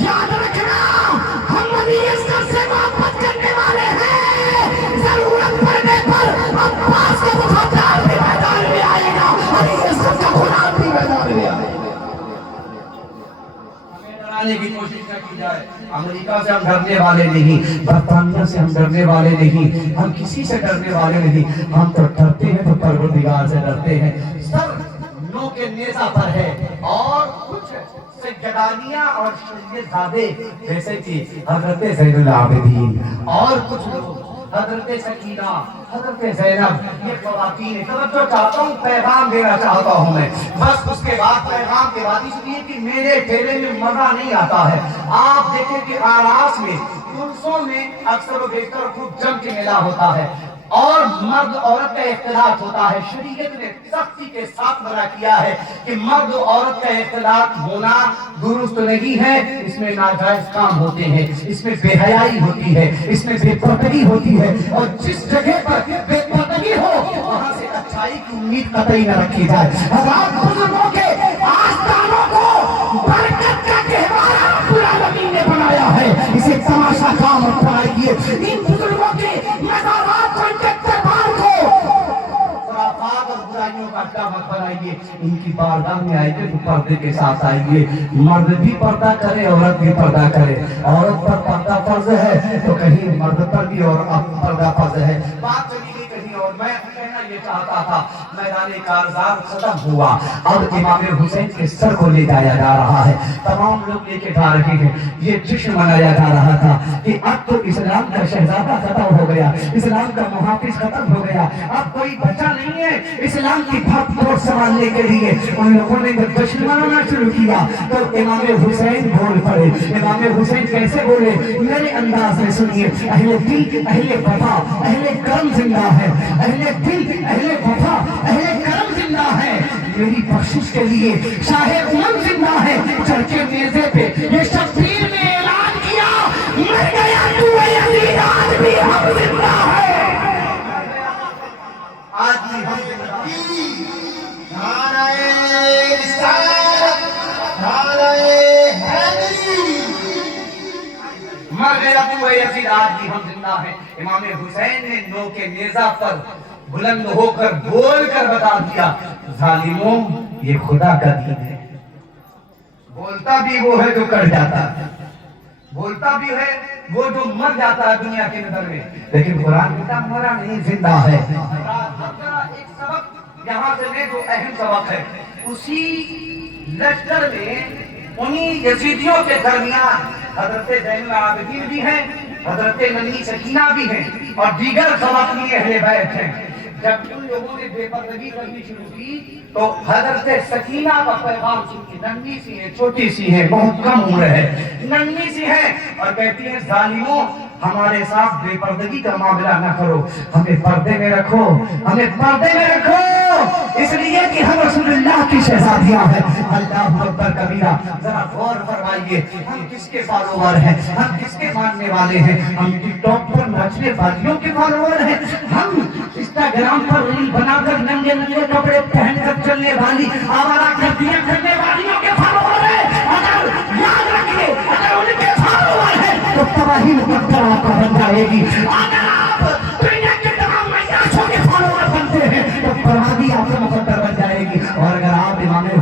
یاد رکھنا ہم نبی عزت سے محبت کرنے والے ہیں، ضرورت پڑنے پر عباس کا وفادار بھی میدان میں آئے گا، نبی عزت کا غلام بھی میدان میں آئے گا. ہمیں کی کوشش نہ کی جائے. امریکہ سے ہم ڈرنے والے نہیں، برطانیہ سے ہم ڈرنے والے نہیں، ہم کسی سے ڈرنے والے نہیں. ہم تو ڈرتے ہیں تو پروردگار سے ڈرتے ہیں. سر نو کے نیزہ پر ہے، اور کچھ سیدانیہ اور شریعت زادے جیسے کہ حضرت زین العابدین اور کچھ لوگ، حضرت سکینہ، حضرت زینب، یہ خواتین. توجہ چاہتا ہوں، پیغام دینا چاہتا ہوں میں. بس اس کے بعد پیغام کے بعد اس لیے کہ میرے ٹھیلے میں مزہ نہیں آتا ہے. آپ دیکھیں کہ آراس میں، پلسوں میں اکثر و بیشتر خوب جم کے میلہ ہوتا ہے، اور مرد عورت کا اختلاط ہوتا ہے. شریعت نے سختی کے ساتھ منع کیا ہے کہ مرد و عورت کا اختلاط ہونا درست نہیں ہے. اس میں ناجائز کام ہوتے ہیں، اس میں بے حیائی ہوتی ہے، اس میں بے پردگی ہوتی ہے، اور جس جگہ پر بے پردگی ہو وہاں سے اچھائی کی امید قطعی نہ رکھی جائے. حضرات بزرگوں کے آستانوں کو برکت کا تہوار رب العالمین نے بنایا ہے، اسے تماشا کام مت بنائیے. ان بزرگوں کے مزارات کو، خرافات اور برائیوں کا اڈا مت بنائیے. ان کی بارگاہ میں آئیے تو پردے کے ساتھ آئیے. مرد بھی پردہ کرے، عورت بھی پردہ کرے. عورت پر پردہ فرض ہے تو کہیں مرد پر بھی اور پردہ فرض ہے. بات چلی گئی کہیں اور. میں کہنا یہ چاہتا تھا، میدان کارزار ختم ہوا، اب امام حسین کے سر کو لے جایا جا رہا ہے. تمام لوگ لے کے جا رہے ہیں. یہ جشن منایا جا رہا تھا کہ اب تو اسلام کا شہزادہ ختم ہو گیا، اسلام کا محافظ ختم ہو گیا، اب کوئی بچہ نہیں ہے اسلام کی بھرت پوٹ سنبھالنے کے لیے. ان لوگوں نے جب جشن منانا شروع کیا تو امام حسین بول پڑے. امام حسین کیسے بولے؟ میرے انداز میں سنیے. اہل دل، اہل وفا، اہل کرم زندہ ہے، اہل دل، اہل وفا، اہل کرم زندہ ہے. میری بخشش کے لیے شاہ امم زندہ ہے. چڑھ کے نیزے پہ یہ شبیر نے اعلان کیا، مر گیا تو یزید، آج بھی ہم زندہ ہے، آج بھی ہم زندہ ہے. نعرہ رسالت، نعرہ حیدری. مر گیا تو یزید، آج بھی ہم زندہ ہیں. امام حسین نے نو کے نیزہ پر بلند ہو کر بول کر بتا دیا، ظالموں یہ خدا کا دین ہے. بولتا بھی وہ ہے جو کر جاتا ہے، بولتا بھی ہے وہ جو مر جاتا ہے دنیا کی نظر میں، لیکن قرآن کہتا مرا نہیں، زندہ ہے. اب ذرا ایک سبق یہاں سے لے جو اہم سبق ہے. اسی لشکر میں انہی یزیدیوں کے درمیان حضرت زین العابدین بھی ہیں، حضرت ننی سکینہ بھی ہیں، اور دیگر خواتین اہل بیت ہیں. جب ان لوگوں نے بے پردگی کرنی شروع کی تو حضرت سکینہ کا پیغام سن کے، ننھی سی ہے، چھوٹی سی ہے، بہت کم عمر ہے، ننھی سی ہے، اور کہتی ہیں ظالموں ہمارے ساتھ بے پردگی کا معاملہ نہ کرو، ہمیں پردے میں رکھو، ہمیں پردے میں رکھو، اس لیے کہ ہم رسول اللہ کی شہزادیاں ہیں. اللہ اکبر کبیرہ. ذرا غور فرمائیے، ہم کس کے فالوور ہیں؟ ہم کس کے ماننے والے ہیں؟ ہم ٹک ٹاک پر ناچنے والیوں کے فالوور ہیں؟ ہم انسٹاگرام پر ریل بنا کر ننگے ننگے کپڑے پہن کر چلنے والی آوارہ گردیاں کرنے والیوں کے فالوور ہیں؟ اگر یاد رکھیے، اگر ان کے فالوور ہیں تو تباہی مقدر آپ کو بن جائے گی. اگر آپ دنیا کے تمام عیاشوں کے فالوور بنتے ہیں تو بربادی آپ کو مقدر بن جائے گی. اور اگر آپ امام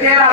13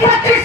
25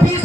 20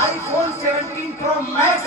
iPhone 17 Pro Max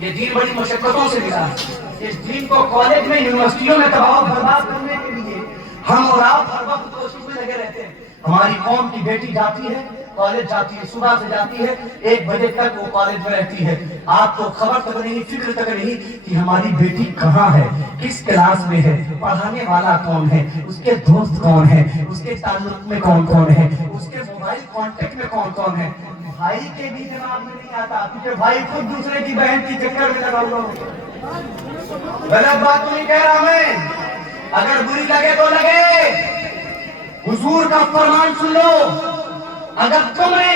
یہ دین بڑی مشقتوں سے ملا ہے. اس دین کو کالج میں یونیورسٹیوں میں تباہ و برباد کرنے کے لیے ہم اور آپ ہر وقت کوشش میں لگے رہتے ہیں. ہماری قوم کی بیٹی جاتی ہے کالج جاتی ہے, صبح سے جاتی ہے 1 بجے تک وہ کالج میں رہتی ہے. آپ کو خبر تک نہیں, فکر تک نہیں کہ ہماری بیٹی کہاں ہے, کس کلاس میں ہے, پڑھانے والا کون ہے, اس کے دوست کون ہے, اس کے تعلق میں کون کون ہے, اس کے موبائل کانٹیکٹ میں کون کون ہے. بھائی کے بھی دماغ میں نہیں آتا کیونکہ بھائی خود دوسرے کی بہن کی چکر میں لگا ہوا ہوتا. غلط بات تو نہیں کہہ رہا میں, اگر بری لگے تو لگے. حضور کا فرمان سن لو, اگر تم نے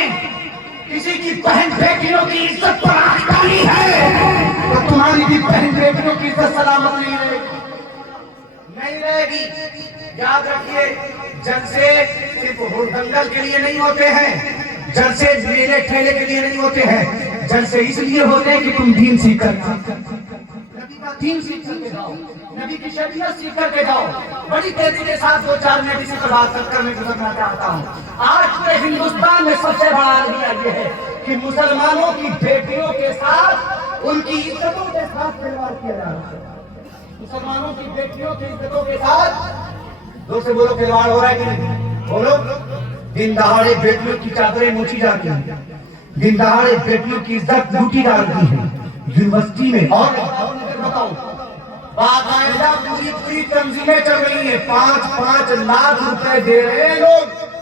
کسی کی بہن بیٹیوں کی عزت پر آنچ ڈالی ہے تو تمہاری بھی بہن بیٹیوں کی عزت سلامت نہیں رہے گی. یاد رکھیے, جلسے صرف دنگل کے لیے نہیں ہوتے ہیں, جلسے میلے ٹھیلے کے لیے نہیں ہوتے ہیں, جلسے اس لیے ہوتے ہیں کہ تم دین سیکھ کر دین سیکھ کر کے جاؤ, نبی کی شریعت سیکھ کر کے جاؤ. بڑی تیزی کے ساتھ 2-4 منٹ اسی پر بات کر میں گزرنا چاہتا ہوں. آج پورے ہندوستان میں سب سے بڑا المیہ یہ ہے کہ مسلمانوں کی بیٹیوں کے ساتھ ان کی عزتوں کے ساتھ کھلواڑ کیا جا رہا ہے. مسلمانوں کی بیٹیوں کی عزتوں کے ساتھ دور سے بولو کھلواڑ ہو رہا ہے کہ نہیں؟ بولو. دن دہاڑے بیٹیوں کی چادریں نوچی جاتی ہیں, دن دہاڑے بیٹیوں کی عزت لوٹی جاتی ہے یونیورسٹی میں. اور بتاؤ, باقاعدہ پوری تنظیمیں چل رہی ہیں, 5-5 لاکھ روپے دے رہے ہیں لوگ اس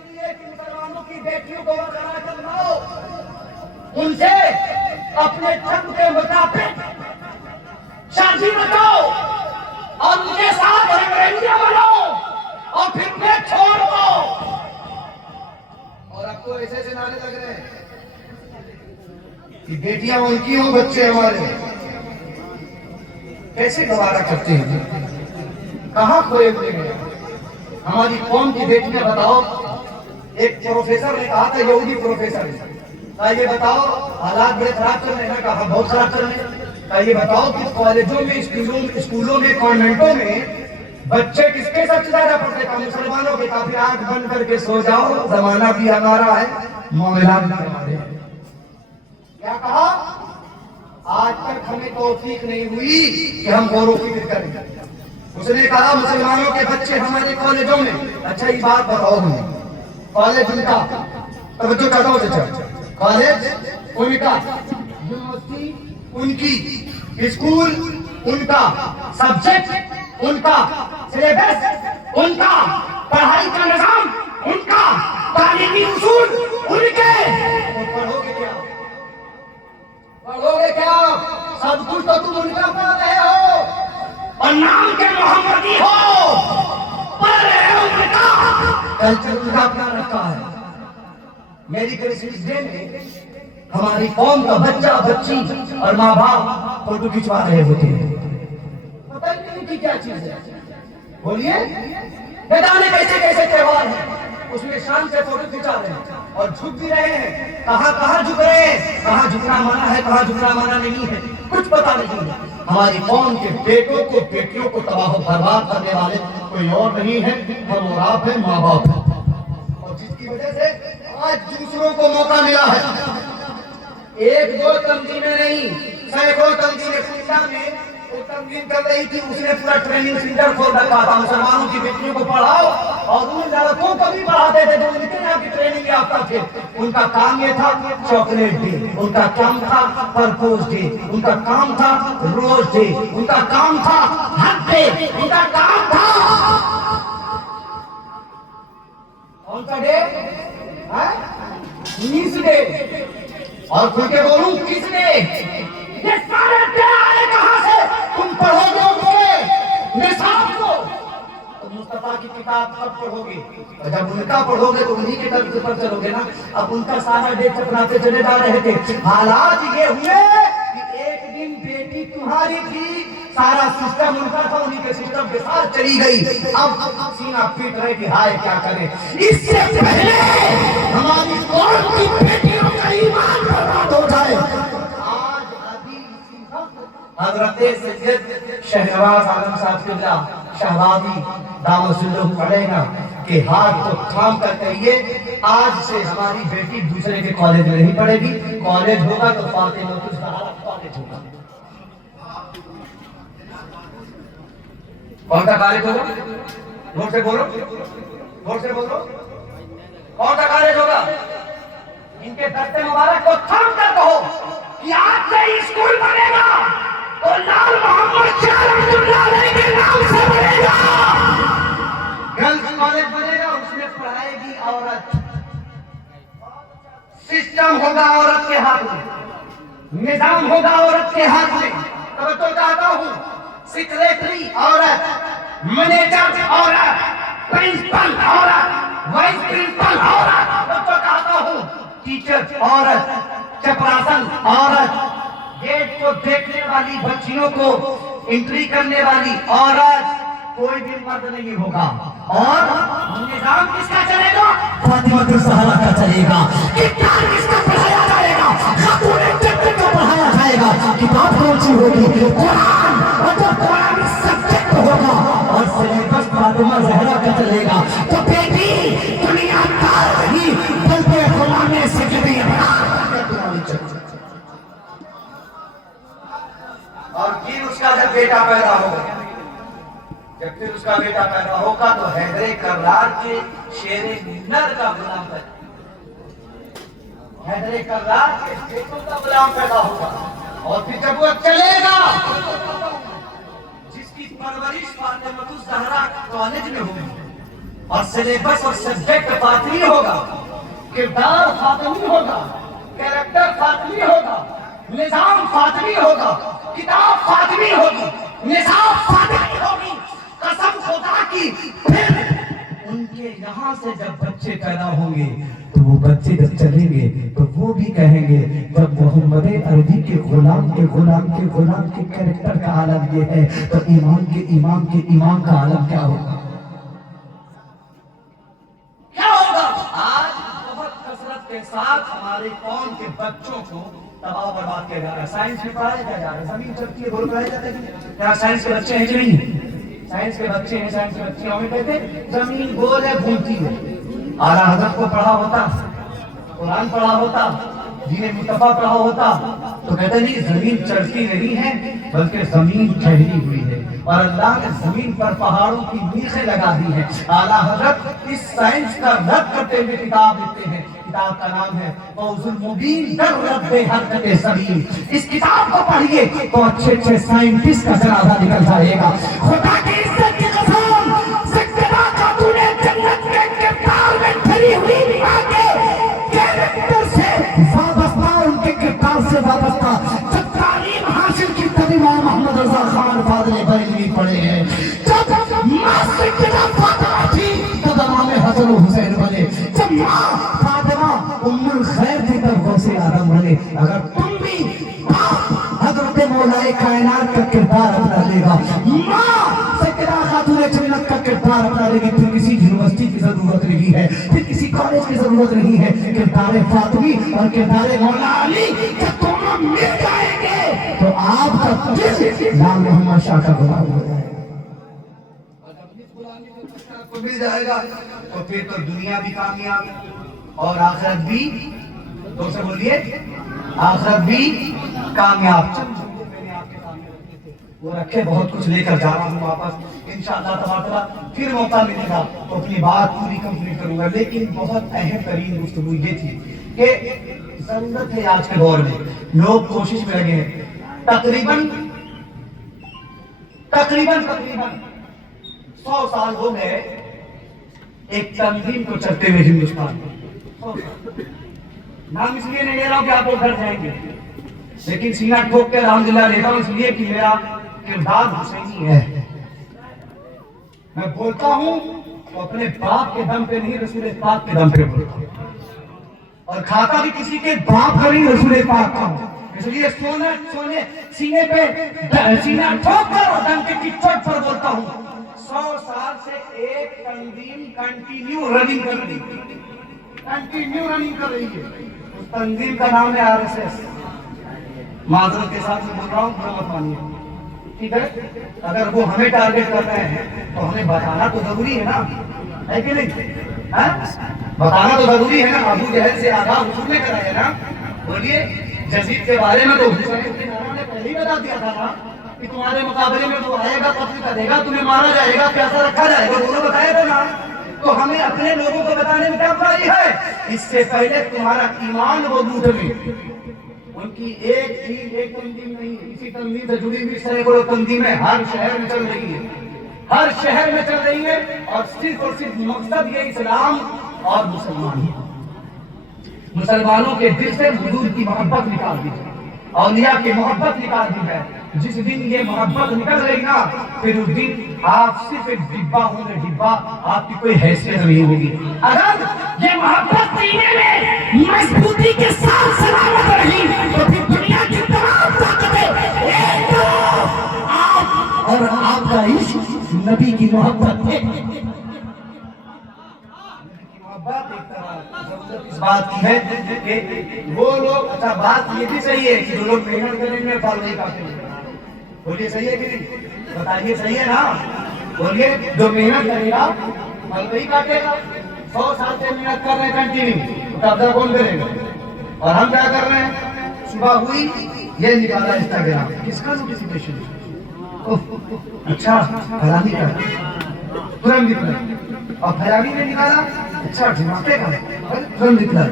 لیے کہ مسلمانوں کی بیٹیوں کو برقرار کرواؤ, ان سے اپنے چھت کے مطابق شادی بتاؤ اور ان کے ساتھ ریفرنڈم بناؤ اور پھر میں چھوڑ دو. اور اب تو ایسے سے نعرے لگ رہے ہیں کہ بیٹیاں ان کی ہوں, بچے ہمارے. کیسے گوارا کرتے ہیں, کہاں کھوئے ہوئے ہیں ہماری قوم کی بیٹیاں. بتاؤ, ایک پروفیسر نے کہا تھا, یہودی پروفیسر نے کہا, یہ بتاؤ حالات بڑے خراب چل رہے ہیں. کہا بہت خراب چل رہے ہیں. کہا یہ بتاؤ کہ کالجوں میں, اسکولوں میں, کانوینٹوں میں بچے کس کے سب سے زیادہ پڑھتے ہیں؟ مسلمانوں کے. کافی آنکھ بند کر کے سو جاؤ, زمانہ بھی ہمارا ہے, معاملات بھی ہمارے ہیں. کیا کہا؟ آج تک ہمیں توفیق نہیں ہوئی کہ ہم غور و فکر کریں. اس نے کہا مسلمانوں کے بچے ہمارے کالجوں میں. اچھا یہ بات بتاؤ, ہمیں کالج ان کا, توجہ کرتا ہوں چچا, کالج ان کا, یونیورسٹی ان کی, اسکول ان کا, سبجیکٹ ان کا, سلیبس ان کا, پڑھائی کا نظام ان کا, تعلیمی اصول ان کے. پڑھو گے کیا؟ سب کچھ تو تم ان کا پڑھ رہے ہو اور نام کے محمدی ہو, پڑھ رہے ہو ان کا, کلچر ان کا اپنا رکھا ہے. میری کرسمس ڈے میں ہماری قوم کا بچہ بچی اور ماں باپ فوٹو کھنچوا رہے ہوتے ہیں. پتہ نہیں کہ کیا چیز ہے, بولیے بتانے کیسے کیسے تہوار ہیں, اس میں شان سے فوٹو کھنچا رہے ہیں اور جھک بھی رہے ہیں. کہاں جھک رہے ہیں, کہاں جھکنا منع ہے, کہاں جھکنا منع نہیں ہے, کچھ پتہ نہیں ہے. ہماری قوم کے بیٹوں کو, بیٹیوں کو تباہ و برباد کرنے والے کوئی اور نہیں ہے, ہم اور آپ ہیں, ماں باپ ہیں. اور جس کی وجہ سے آج دوسروں کو موقع ملا ہے. 1-2 تنظیمیں نہیں, سینکڑوں تنظیمیں. پنجاب میں وہ تنظیم کر رہی تھی, اس نے پورا ٹریننگ سینٹر کھول رکھا تھا. مسلمانوں کی بیٹیوں کو پڑھاؤ, اور ان لڑکوں کو بھی پڑھاتے تھے جو ان کے یہاں کی ٹریننگ یافتہ تھے. ان کا کام یہ تھا چاکلیٹ ڈے, ان کا کام تھا پرپوز ڈے, ان کا کام تھا روز ڈے, ان کا کام تھا ہگ ڈے, ان کا کام تھا کون سا ڈے؟ نیس ڈے. اور کھل کے بولوں کس نے؟ یہ سارے ڈے آئے کہاں سے؟ تم پڑھو گے ان کے نصاب کو, تو مصطفیٰ کی کتاب کب پڑھو گے؟ اور جب ان کا پڑھو گے تو انہی کے طرف پر چلو گے نا. اب ان کا سارا ڈے چپراتے چلے جا رہے تھے. حالات یہ ہوئے کہ ایک دن بیٹی تمہاری تھی, سارا سسٹم ان کا تھا, انہی کے سسٹم کے ساتھ چلی گئی. اب سینہ پیٹ رہے کہ ہائے کیا کریں. اس سے پہلے ہماری قوم کی بیٹیوں کا ایمان برباد ہو جائے. آج ابھی اسی وقت حضرت سید شہنواز عالم صاحب قبلہ شہبازی دامت اللہ علیہ کہ ہاتھ کو تھام کر کہیے آج سے ہماری بیٹی دوسرے کے کالج میں نہیں پڑھے گی، کالج ہوگا تو فاطمہ الزہرا کالج ہوگا۔ کون سا کالج ہوگا؟ زور سے بولو، زور سے بولو، کون سا کالج ہوگا؟ ان کے دست مبارک کو تھام کر کہو کہ آج سے اسکول بنے گا تو لال محمد شاہ رحمۃ اللہ علیہ کے نام سے بنے گا، گرلز کالج بنے گا، اس میں پڑھائے گی عورت، سسٹم ہوگا عورت کے ہاتھ میں، نظام ہوگا عورت کے ہاتھ میں۔ توجہ چاہتا ہوں، سیکریٹری عورت، مینیجر عورت، پرنسپل عورت، وائس پرنسپل عورت، توجہ چاہتا ہوں، ٹیچر عورت، چپراسن عورت، گیٹ کو دیکھنے والی بچیوں کو انٹری کرنے والی عورت، کوئی بھی مرد نہیں ہوگا۔ اور نظام کس کا چلے گا؟ فاطمہ الزہرا کا چلے گا۔ کتاب کس کا پڑھایا جائے گا؟ خاتون جنت کا پڑھایا جائے گا۔ کتاب کون سی ہوگی؟ قرآن، اور جو قرآن سبجیکٹ ہوگا اور سلیبس فاطمہ الزہرا کا چلے گا۔ تو بیٹی دنیا دار نہیں بلکہ غلام سجدی اور پھر اس کا جب بیٹا پیدا ہوگا، جب پھر اس کا بیٹا پیدا ہوگا تو حیدر کرار کے شیر نر کا غلام پیدا ہوگا، حیدر کرار کے بیٹوں کا غلام پیدا ہوگا، اور پھر جب وہ چلے گا جس کی پرورش فاطمہ الزہرا کالج میں ہوگی اور سلیبس اور سبجیکٹ فاطمی ہوگا، کردار فاطمی ہوگا، کیریکٹر فاطمی ہوگا، نظام فاطمی ہوگا، کتاب فاطمی ہوگی، نصاب فاطمی ہوگی، قسم خدا کی۔ پھر ان کے یہاں سے جب بچے پیدا ہوں گے تو وہ بچے جب چلیں گے تو وہ بھی کہیں گے جب محمد عربی کے غلام کے غلام کے غلام کے کیریکٹر کا عالم یہ ہے تو امام کے امام کے امام کا عالم کیا ہوگا؟ کیا ہوگا؟ آج بہت کثرت کے ساتھ ہمارے قوم کے بچوں کو تباہ برباد کیا جا رہا ہے۔ سائنس میں پڑھایا جا رہا ہے، زمین چلتی ہے گول پڑھایا جاتا ہے، کیا سائنس کے بچے ہیں کہ نہیں؟ سائنس کے بچے ہیں، سائنس کے بچے ہمیں کہتے ہیں زمین گول ہے گھومتی ہے۔ اعلیٰ حضرت کو پڑھا ہوتا، قرآن پڑھا ہوتا، دین مصطفیٰ پڑھا ہوتا تو کہتے نہیں زمین چڑھتی نہیں ہے بلکہ زمین ٹھہری ہوئی ہے، اور اللہ نے زمین پر پہاڑوں کی میخیں لگا دی ہیں۔ اعلیٰ حضرت اس سائنس کا رد کرتے ہوئے کتاب لکھتے ہیں، کتاب کا نام ہے فوز المبین در رد حرکت سبیل۔ اس کتاب کو پڑھیے تو اچھے اچھے سائنٹسٹ کا جنازہ نکل جائے گا۔ خدا کی عزت کی قسم، سیدہ خاتون جنت کے کردار میں ڈھلی ہوئی ماں کے کیریکٹر سے وابستہ، ان کے کردار سے وابستہ جب تعلیم حاصل کی تب امام محمد رضا خان فاضل بریلوی پڑھے ہیں، جب ماں سیدہ فاطمہ تھی تب امام حسن و حسین بنے، جب ماں فاطمہ ام الخیر تھی تب غوث اعظم بنے۔ اگر تم بھی حضرت مولا کائنات کا کردار اپنا لے گا، ماں سیدہ خاتون جنت کا کردار اپنا لے گی، پھر کسی یونیورسٹی کی ضرورت نہیں ہے، پھر کسی کالج کی ضرورت نہیں ہے۔ کردار فاطمی اور کردار مولا علی جب دونوں مل جائیں گے تو آپ کا دل نام محمد شاہ کا غلام ہو جائے گا، اور جب اپنی غلامی کو مل جائے گا تو پھر تو دنیا بھی کامیاب اور آخرت بھی، دو سے بولیے، آخرت بھی کامیاب۔ وہ رکھے بہت کچھ لے کر جا رہا ہوں واپس، انشاءاللہ تبارک پھر موقع ملے گا تو اپنی بات پوری کمپلیٹ کروں گا، لیکن بہت اہم ترین گفتگو یہ تھی کہ ضرورت ہے آج کے دور میں لوگ کوشش میں لگے ہیں، تقریباً 100 سال ہو گئے ایک تنظیم کو چلتے ہوئے ہندوستان میں۔ نام اس لیے نہیں لے رہا ہوں کہ آپ لوگ گھر جائیں گے، لیکن سینہ ٹھوک کے الحمدللہ لیتا ہوں اس لیے کہ میرا کردار حسینی ہے۔ میں بولتا ہوں تو اپنے باپ کے دم پہ نہیں، رسول پاک کے دم پہ بولتا ہوں، اور کھاتا بھی کسی کے باپ کا نہیں، رسول پاک کا ہوں۔ اس لیے سونے سینے پہ سینہ ٹھوک کر اور دم کے کچوٹ پر بولتا ہوں۔ 100 سال سے ایک تنظیم کنٹینیو رننگ کر رہی ہے، اس تنظیم کا نام ہے RSS۔ معذرت کے ساتھ میں بول رہا ہوں، برا مت مانیے، ٹھیک ہے؟ اگر وہ ہمیں ٹارگٹ کر رہے ہیں تو ہمیں بتانا تو ضروری ہے نا، ہے کہ نہیں؟ بتانا تو ضروری ہے نا. ابو جہل سے آداب حضور نے کرایا نا. بولیے یزید کے بارے میں تو حضور نے پہلے ہی بتا دیا تھا نا کہ تمہارے مقابلے میں وہ آئے گا, قتل کرے گا, تمہیں مارا جائے گا, پیاسا رکھا جائے گا, وہ بتایا تھا نا. تو ہمیں اپنے لوگوں کو بتانے میں کیا برائی ہے؟ اس سے پہلے تمہارا ایمان وہ لوٹ لیں. ان کی ایک چیز ایک تنظیم نہیں ہے, اسی تنظیم سے جڑی ہوئی سینکڑوں تنظیمیں ہر شہر میں چل رہی ہے, ہر شہر میں چل رہی ہے, اور صرف مقصد یہ اسلام اور مسلمان ہیں. مسلمانوں کے دل سے حضور کی محبت نکال دی جائے, اولیاء کی محبت نکال دی جائے. جس دن یہ محبت نکل رہی نا, پھر اس دن آپ صرف ایک ڈبہ ہوں گے, ڈبہ, آپ کی کوئی حیثیت نہیں ہوگی. اگر یہ محبت سینے میں مضبوطی کے ساتھ سلامت رہی تو پھر دنیا کی تمام طاقتیں ایک طرف, آپ اور آپ کا عشق نبی کی محبت ہے. اس بات کی ہے کہ وہ لوگ, اچھا بات یہ بھی صحیح ہے کہ جو لوگ محنت کریں گے پھل نہیں کھاتے ہیں. بولیے صحیح ہے کہ نہیں؟ بتائیے صحیح ہے نا. بولیے جو محنت کرے گا پھل نہیں کاٹے گا. 100 سال سے محنت کر رہے ہیں کنٹینیو, قبضہ کون کرے گا؟ اور ہم کیا کر رہے ہیں؟ صبح ہوئی یہ نکالا انسٹاگرام, کس کا نوٹیفیکیشن؟ اچھا فلانی کا, ترنت نکلا. اور فلانی نے نکالا, اچھا ڈھماکے کا, ترنت نکلا.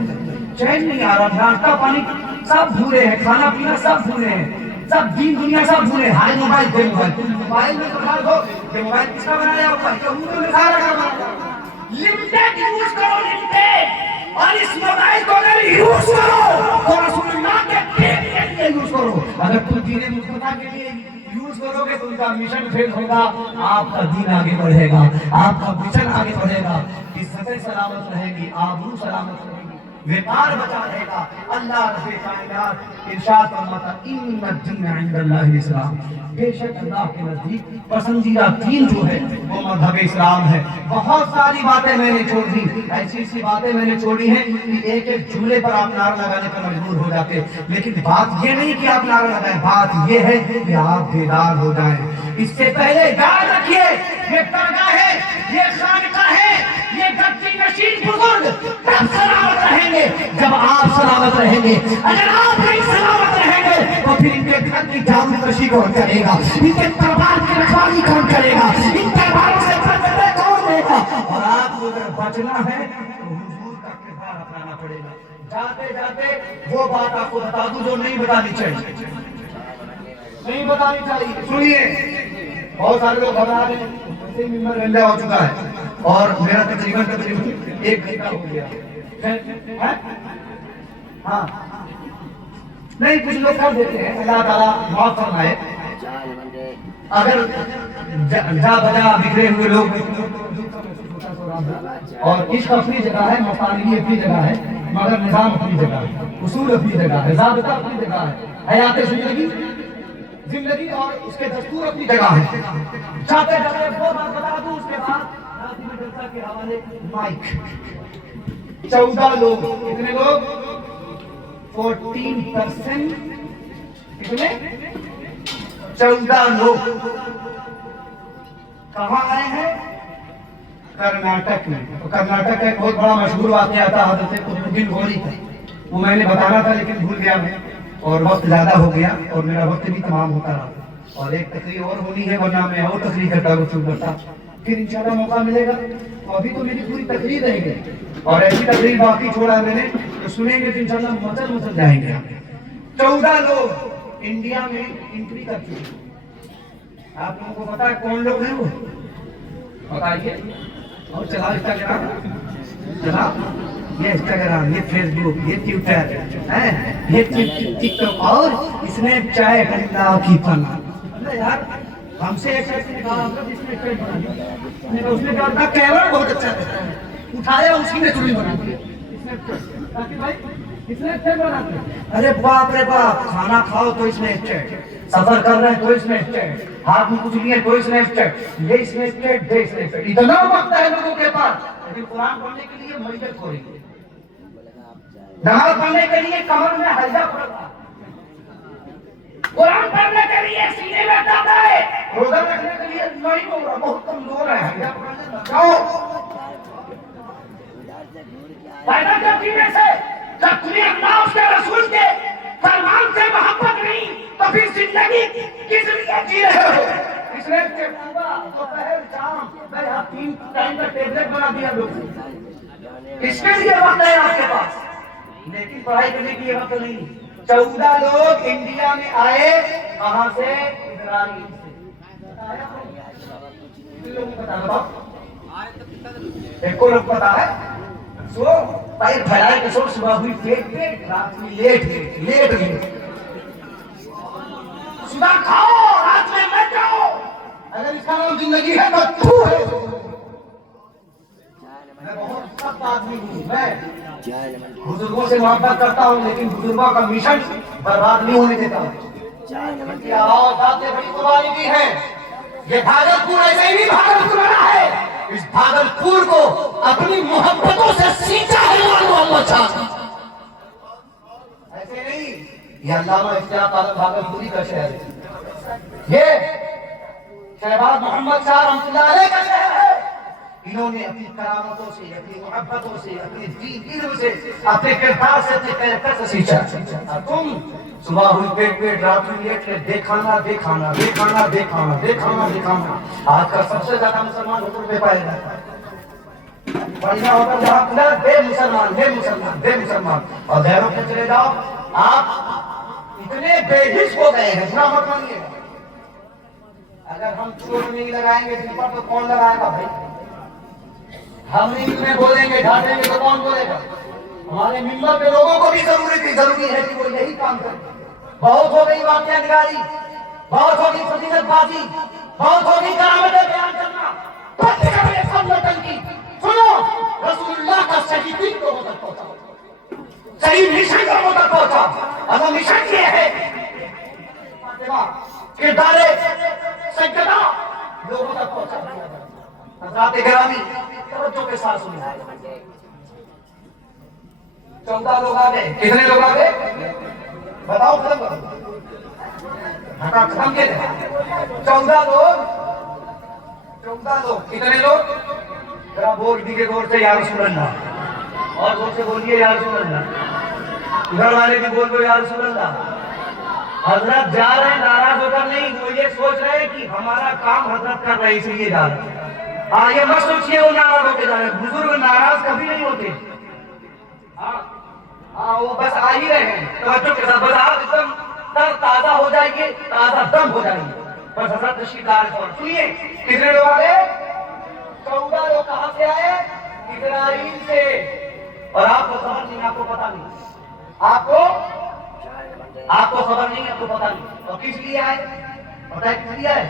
چین نہیں آ رہا, ناشتہ پانی سب بھولے ہیں, کھانا پینا سب بھولے ہیں, سب دین دنیا سب بھولے. ہائے موبائل دے, موبائل میں تو خاص ہو کہ موبائل کس کا بنایا ہوا ہے؟ یہودیوں نے سارا کا بنایا. لمیٹڈ یوز کرو, لمیٹڈ. اور اس موبائل کو اگر یوز کرو تو رسول اللہ کے دین کے لیے یوز کرو. اگر تم دین مصطفیٰ کے لیے یوز کرو گے تو ان کا مشن فیل ہوگا, آپ کا دین آگے بڑھے گا, آپ کا مشن آگے بڑھے گا, عزتیں سلامت رہے گی, آبرو سلامت رہے گی, وقار بچا رہے گا. اللہ رب کائنات ارشاد فرماتا ان الدین عند اللہ الاسلام, بے شک اللہ کے نزدیک پسندیدہ دین جو ہے وہ مذہب اسلام ہے. بہت ساری باتیں میں نے چھوڑ دی, ایسی باتیں میں نے چھوڑی ہیں کہ ایک ایک جھولے پر آپ نعرہ لگانے پر مجبور ہو جاتے, لیکن بات یہ نہیں کہ آپ نعرہ لگائیں, بات یہ ہے کہ آپ بیدار ہو جائیں. اس سے پہلے یاد رکھیے یہ درگاہ ہے, یہ خانقاہ ہے, یہ گدی نشین بزرگ تب سلامت رہیں گے جب آپ سلامت رہیں گے. اگر آپ نہیں سلامت رہیں گے تو پھر ان کے گھر کی جامع کشی کون کرے گا, ان کے دربار کی رکھوالی کون کرے گا, ان درباروں سے بچنے کون دے گا. اور آپ کو اگر بچنا ہے تو حضور کا کردار اپنانا پڑے گا. جاتے جاتے وہ بات آپ کو بتا دوں جو نہیں بتانی چاہیے, نہیں بتانی چاہیے. سنیے, بہت سارے لوگ گھبرا رہے ہیں, ویسے ہی ممبر گندا ہو چکا ہے اور میرا تقریباً 1 گھنٹہ ہو گیا. ہاں نہیں, کچھ لوگ کر دیتے ہیں, اللہ تعالیٰ معاف فرمائے. اگر جا بجا بگڑے ہوئے لوگ, اور عشق اپنی جگہ ہے, مفادگی اپنی جگہ ہے, مگر نظام اپنی جگہ ہے, اصول اپنی جگہ ہے, ضابطہ اپنی جگہ ہے, حیات زندگی اور اس کے دستور اپنی جگہ ہے. چاہتے جاتے وہ بات بتا دوں, اس کے بعد ناظم جلسہ کے حوالے مائک. 14 لوگ, کتنے لوگ؟ 14%. کتنے؟ 14 لوگ. کہاں آئے ہیں؟ کرناٹک میں. کرناٹک کا ایک بہت بڑا مشہور واقعہ تھا حضرت قطب الدین غوری کا, وہ میں نے بتانا تھا لیکن بھول گیا میں, اور وقت زیادہ ہو گیا اور میرا وقت بھی تمام ہوتا رہا, اور ایک تقریر اور ہونی ہے, ورنہ میں اور تقریر کرتا کرتا پھر انشاءاللہ موقع ملے گا. ابھی تو میری پوری تقریر رہے گی, اور ایسی تقریر باقی چھوڑا میں نے تو سنیں گے تو انشاءاللہ مچل جائیں گے. 14 لوگ انڈیا میں انٹری کر چکے. آپ لوگوں کو پتا ہے کون لوگ ہیں وہ؟ بتائیے. اور چلا انسٹاگرام, چلا یہ انسٹاگرام, یہ فیس بک, یہ ٹویٹر, یہ ٹک ٹاک, اور اس نے چائے اللہ کی پناہ. یار ہم سے ایک شخص نے کہا اس نے کہا کیمرہ بہت اچھا دیتا ہے, اٹھایا اسی نے چوری بنا دی. ارے باپ رے باپ, کھانا کھاؤ تو اس میں اسٹیٹ, سفر کر رہے ہیں تو اس میں اسٹیٹ, ہاتھ میں کچھ لیے تو اس میں اسٹیٹ, یہ اس میں اسٹیٹ, دے اس میں اسٹیٹ. اتنا وقت ہے لوگوں کے پاس, لیکن قرآن پڑھنے کے لیے میت ہو رہی ہے, نماز پڑھنے کے لیے کمر میں حلدہ پڑ رہا, قرآن پڑھنے کے لیے سینے میں درد ہے, روزہ رکھنے کے لیے نہیں ہو رہا, بہت کمزور ہے. پیدا جب جینے سے جب تمہیں اللہ اس کے رسول کے فرمان سے محبت نہیں تو پھر زندگی کس لیے جی رہے ہو؟ اس لیے کہ صبح دوپہر شام میں یہاں 3 ٹائم کا ٹیبلٹ بنا دیا لوگ، اس کے لیے وقت ہے آپ کے پاس، لیکن پڑھائی کرنے کی وقت نہیں۔ 14 لوگ انڈیا میں آئے، کہاں سے؟ اسرائیل سے۔ ایک کو لوگ پتا ہے سو پیر پھیلائے کہ سو صبح ہوئی پیٹ رات میں لیٹ گئی، صبح کھاؤ رات میں مت جاؤ، اگر اس کا نام زندگی ہے بدبو ہے۔ میں بہت سخت آدمی ہوں، میں بزرگوں سے محبت کرتا ہوں، لیکن بزرگوں کا مشن برباد نہیں ہونے دیتا ہوں۔ ان کی آواز آپ نے بڑی قربانی دی ہے، یہ بھاگلپور ایسے ہی نہیں بھاگلپور بنا ہے، اس بھاگلپور کو اپنی محبتوں سے سینچا ہے محمد صاحب، ایسے نہیں۔ یہ علامہ اشتیاق عالم بھاگلپوری کا شہر ہے، یہ شہباز محمد شاہ رحمۃ اللہ علیہ کا شہر ہے۔ انہوں نے اپنی کرامتوں سے، اپنی محبتوں سے، اپنے دین علم سے، اپنے کردار سے، اپنے کیریکٹر سے سیکھا۔ اور تم صبح ہوئی پیٹ رات میں لیٹ کے دیکھانا۔ آج کا سب سے زیادہ مسلمان ہوٹل پہ پائے جاتا ہے، بڑھیا ہوٹل جہاں کھلا بے مسلمان، اور غیروں پہ چلے جاؤ آپ اتنے بے حس ہو گئے ہیں، برا مت مانیے۔ اگر ہم چوٹ نہیں لگائیں گے دل پر تو کون لگائے گا بھائی؟ ہم نہیں میں بولیں گے ڈھانٹیں گے تو کون بولے گا؟ ہمارے ممبر کے لوگوں کو بھی ضروری ہے کہ وہ یہی کام کریں۔ بہت ہو گئی واقعہ نگاری، بہت ہوگی فضیلت بازی، بہت ہوگی کرامتیں بیان کرنا، سنو رسول اللہ کا صحیح دین لوگوں تک پہنچا، صحیح مشن لوگوں تک پہنچا، اور وہ مشن یہ ہے کردار سجدہ لوگوں تک پہنچا دیا جائے۔ حضرات گرامی توجہ کے ساتھ سنیے، 14 لوگ آ گئے، کتنے لوگ آ گئے بتاؤ؟ ختم کے 14 لوگ، کتنے لوگ؟ ذرا بول دیجیے زور سے، یا رسول اللہ، اور زور سے بولیے یا رسول اللہ، گھر والے بھی بول دو یا رسول اللہ۔ حضرت جا رہے ہیں ناراض ہو کر نہیں، وہ یہ سوچ رہے ہیں کہ ہمارا کام حضرت کر رہے ہیں اس لیے جا رہے ہیں۔ ہاں یہ مت سوچیے وہ ناراض ہو کے جا رہے ہیں، بزرگ ناراض کبھی نہیں ہوتے، ہاں وہ بس آ ہی رہے ہیں توجہ کے ساتھ، بس آپ ایک دم تر تازہ ہو جائیں گے، تازہ دم ہو جائیں گے، بس حضرت تشریف لا رہے ہیں۔ سنیے کتنے لوگ آ گئے؟ 14 لوگ کہاں سے آئے؟ اسرائیل سے۔ اور آپ کو خبر نہیں، آپ کو پتا نہیں، آپ کو خبر نہیں، آپ کو پتا نہیں، اور کس لیے آئے؟ پتا ہے کس لیے آئے؟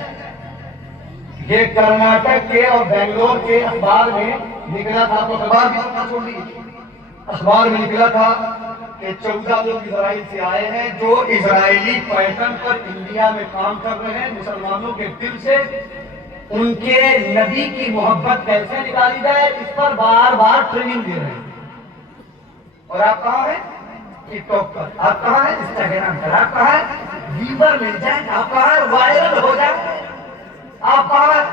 یہ کرناٹک کے اور بنگلور کے اخبار میں نکلا تھا، تو اخبار بھی چھوڑ دیجیے، اخبار میں نکلا تھا کہ 14 لوگ اسرائیل سے آئے ہیں جو اسرائیلی پیٹرن پر انڈیا میں کام کر رہے ہیں، مسلمانوں کے دل سے ان کے نبی کی محبت کیسے نکالی جائے اس پر بار بار ٹریننگ دے رہے ہیں۔ اور آپ کہاں ہیں؟ ٹک ٹاک پر، آپ کہاں ہیں؟ انسٹاگرام پر، آپ کہاں ہیں؟ ویور مل جائیں، آپ کہاں ہیں؟ وائرل ہو جائیں، آپ کہاں ہیں؟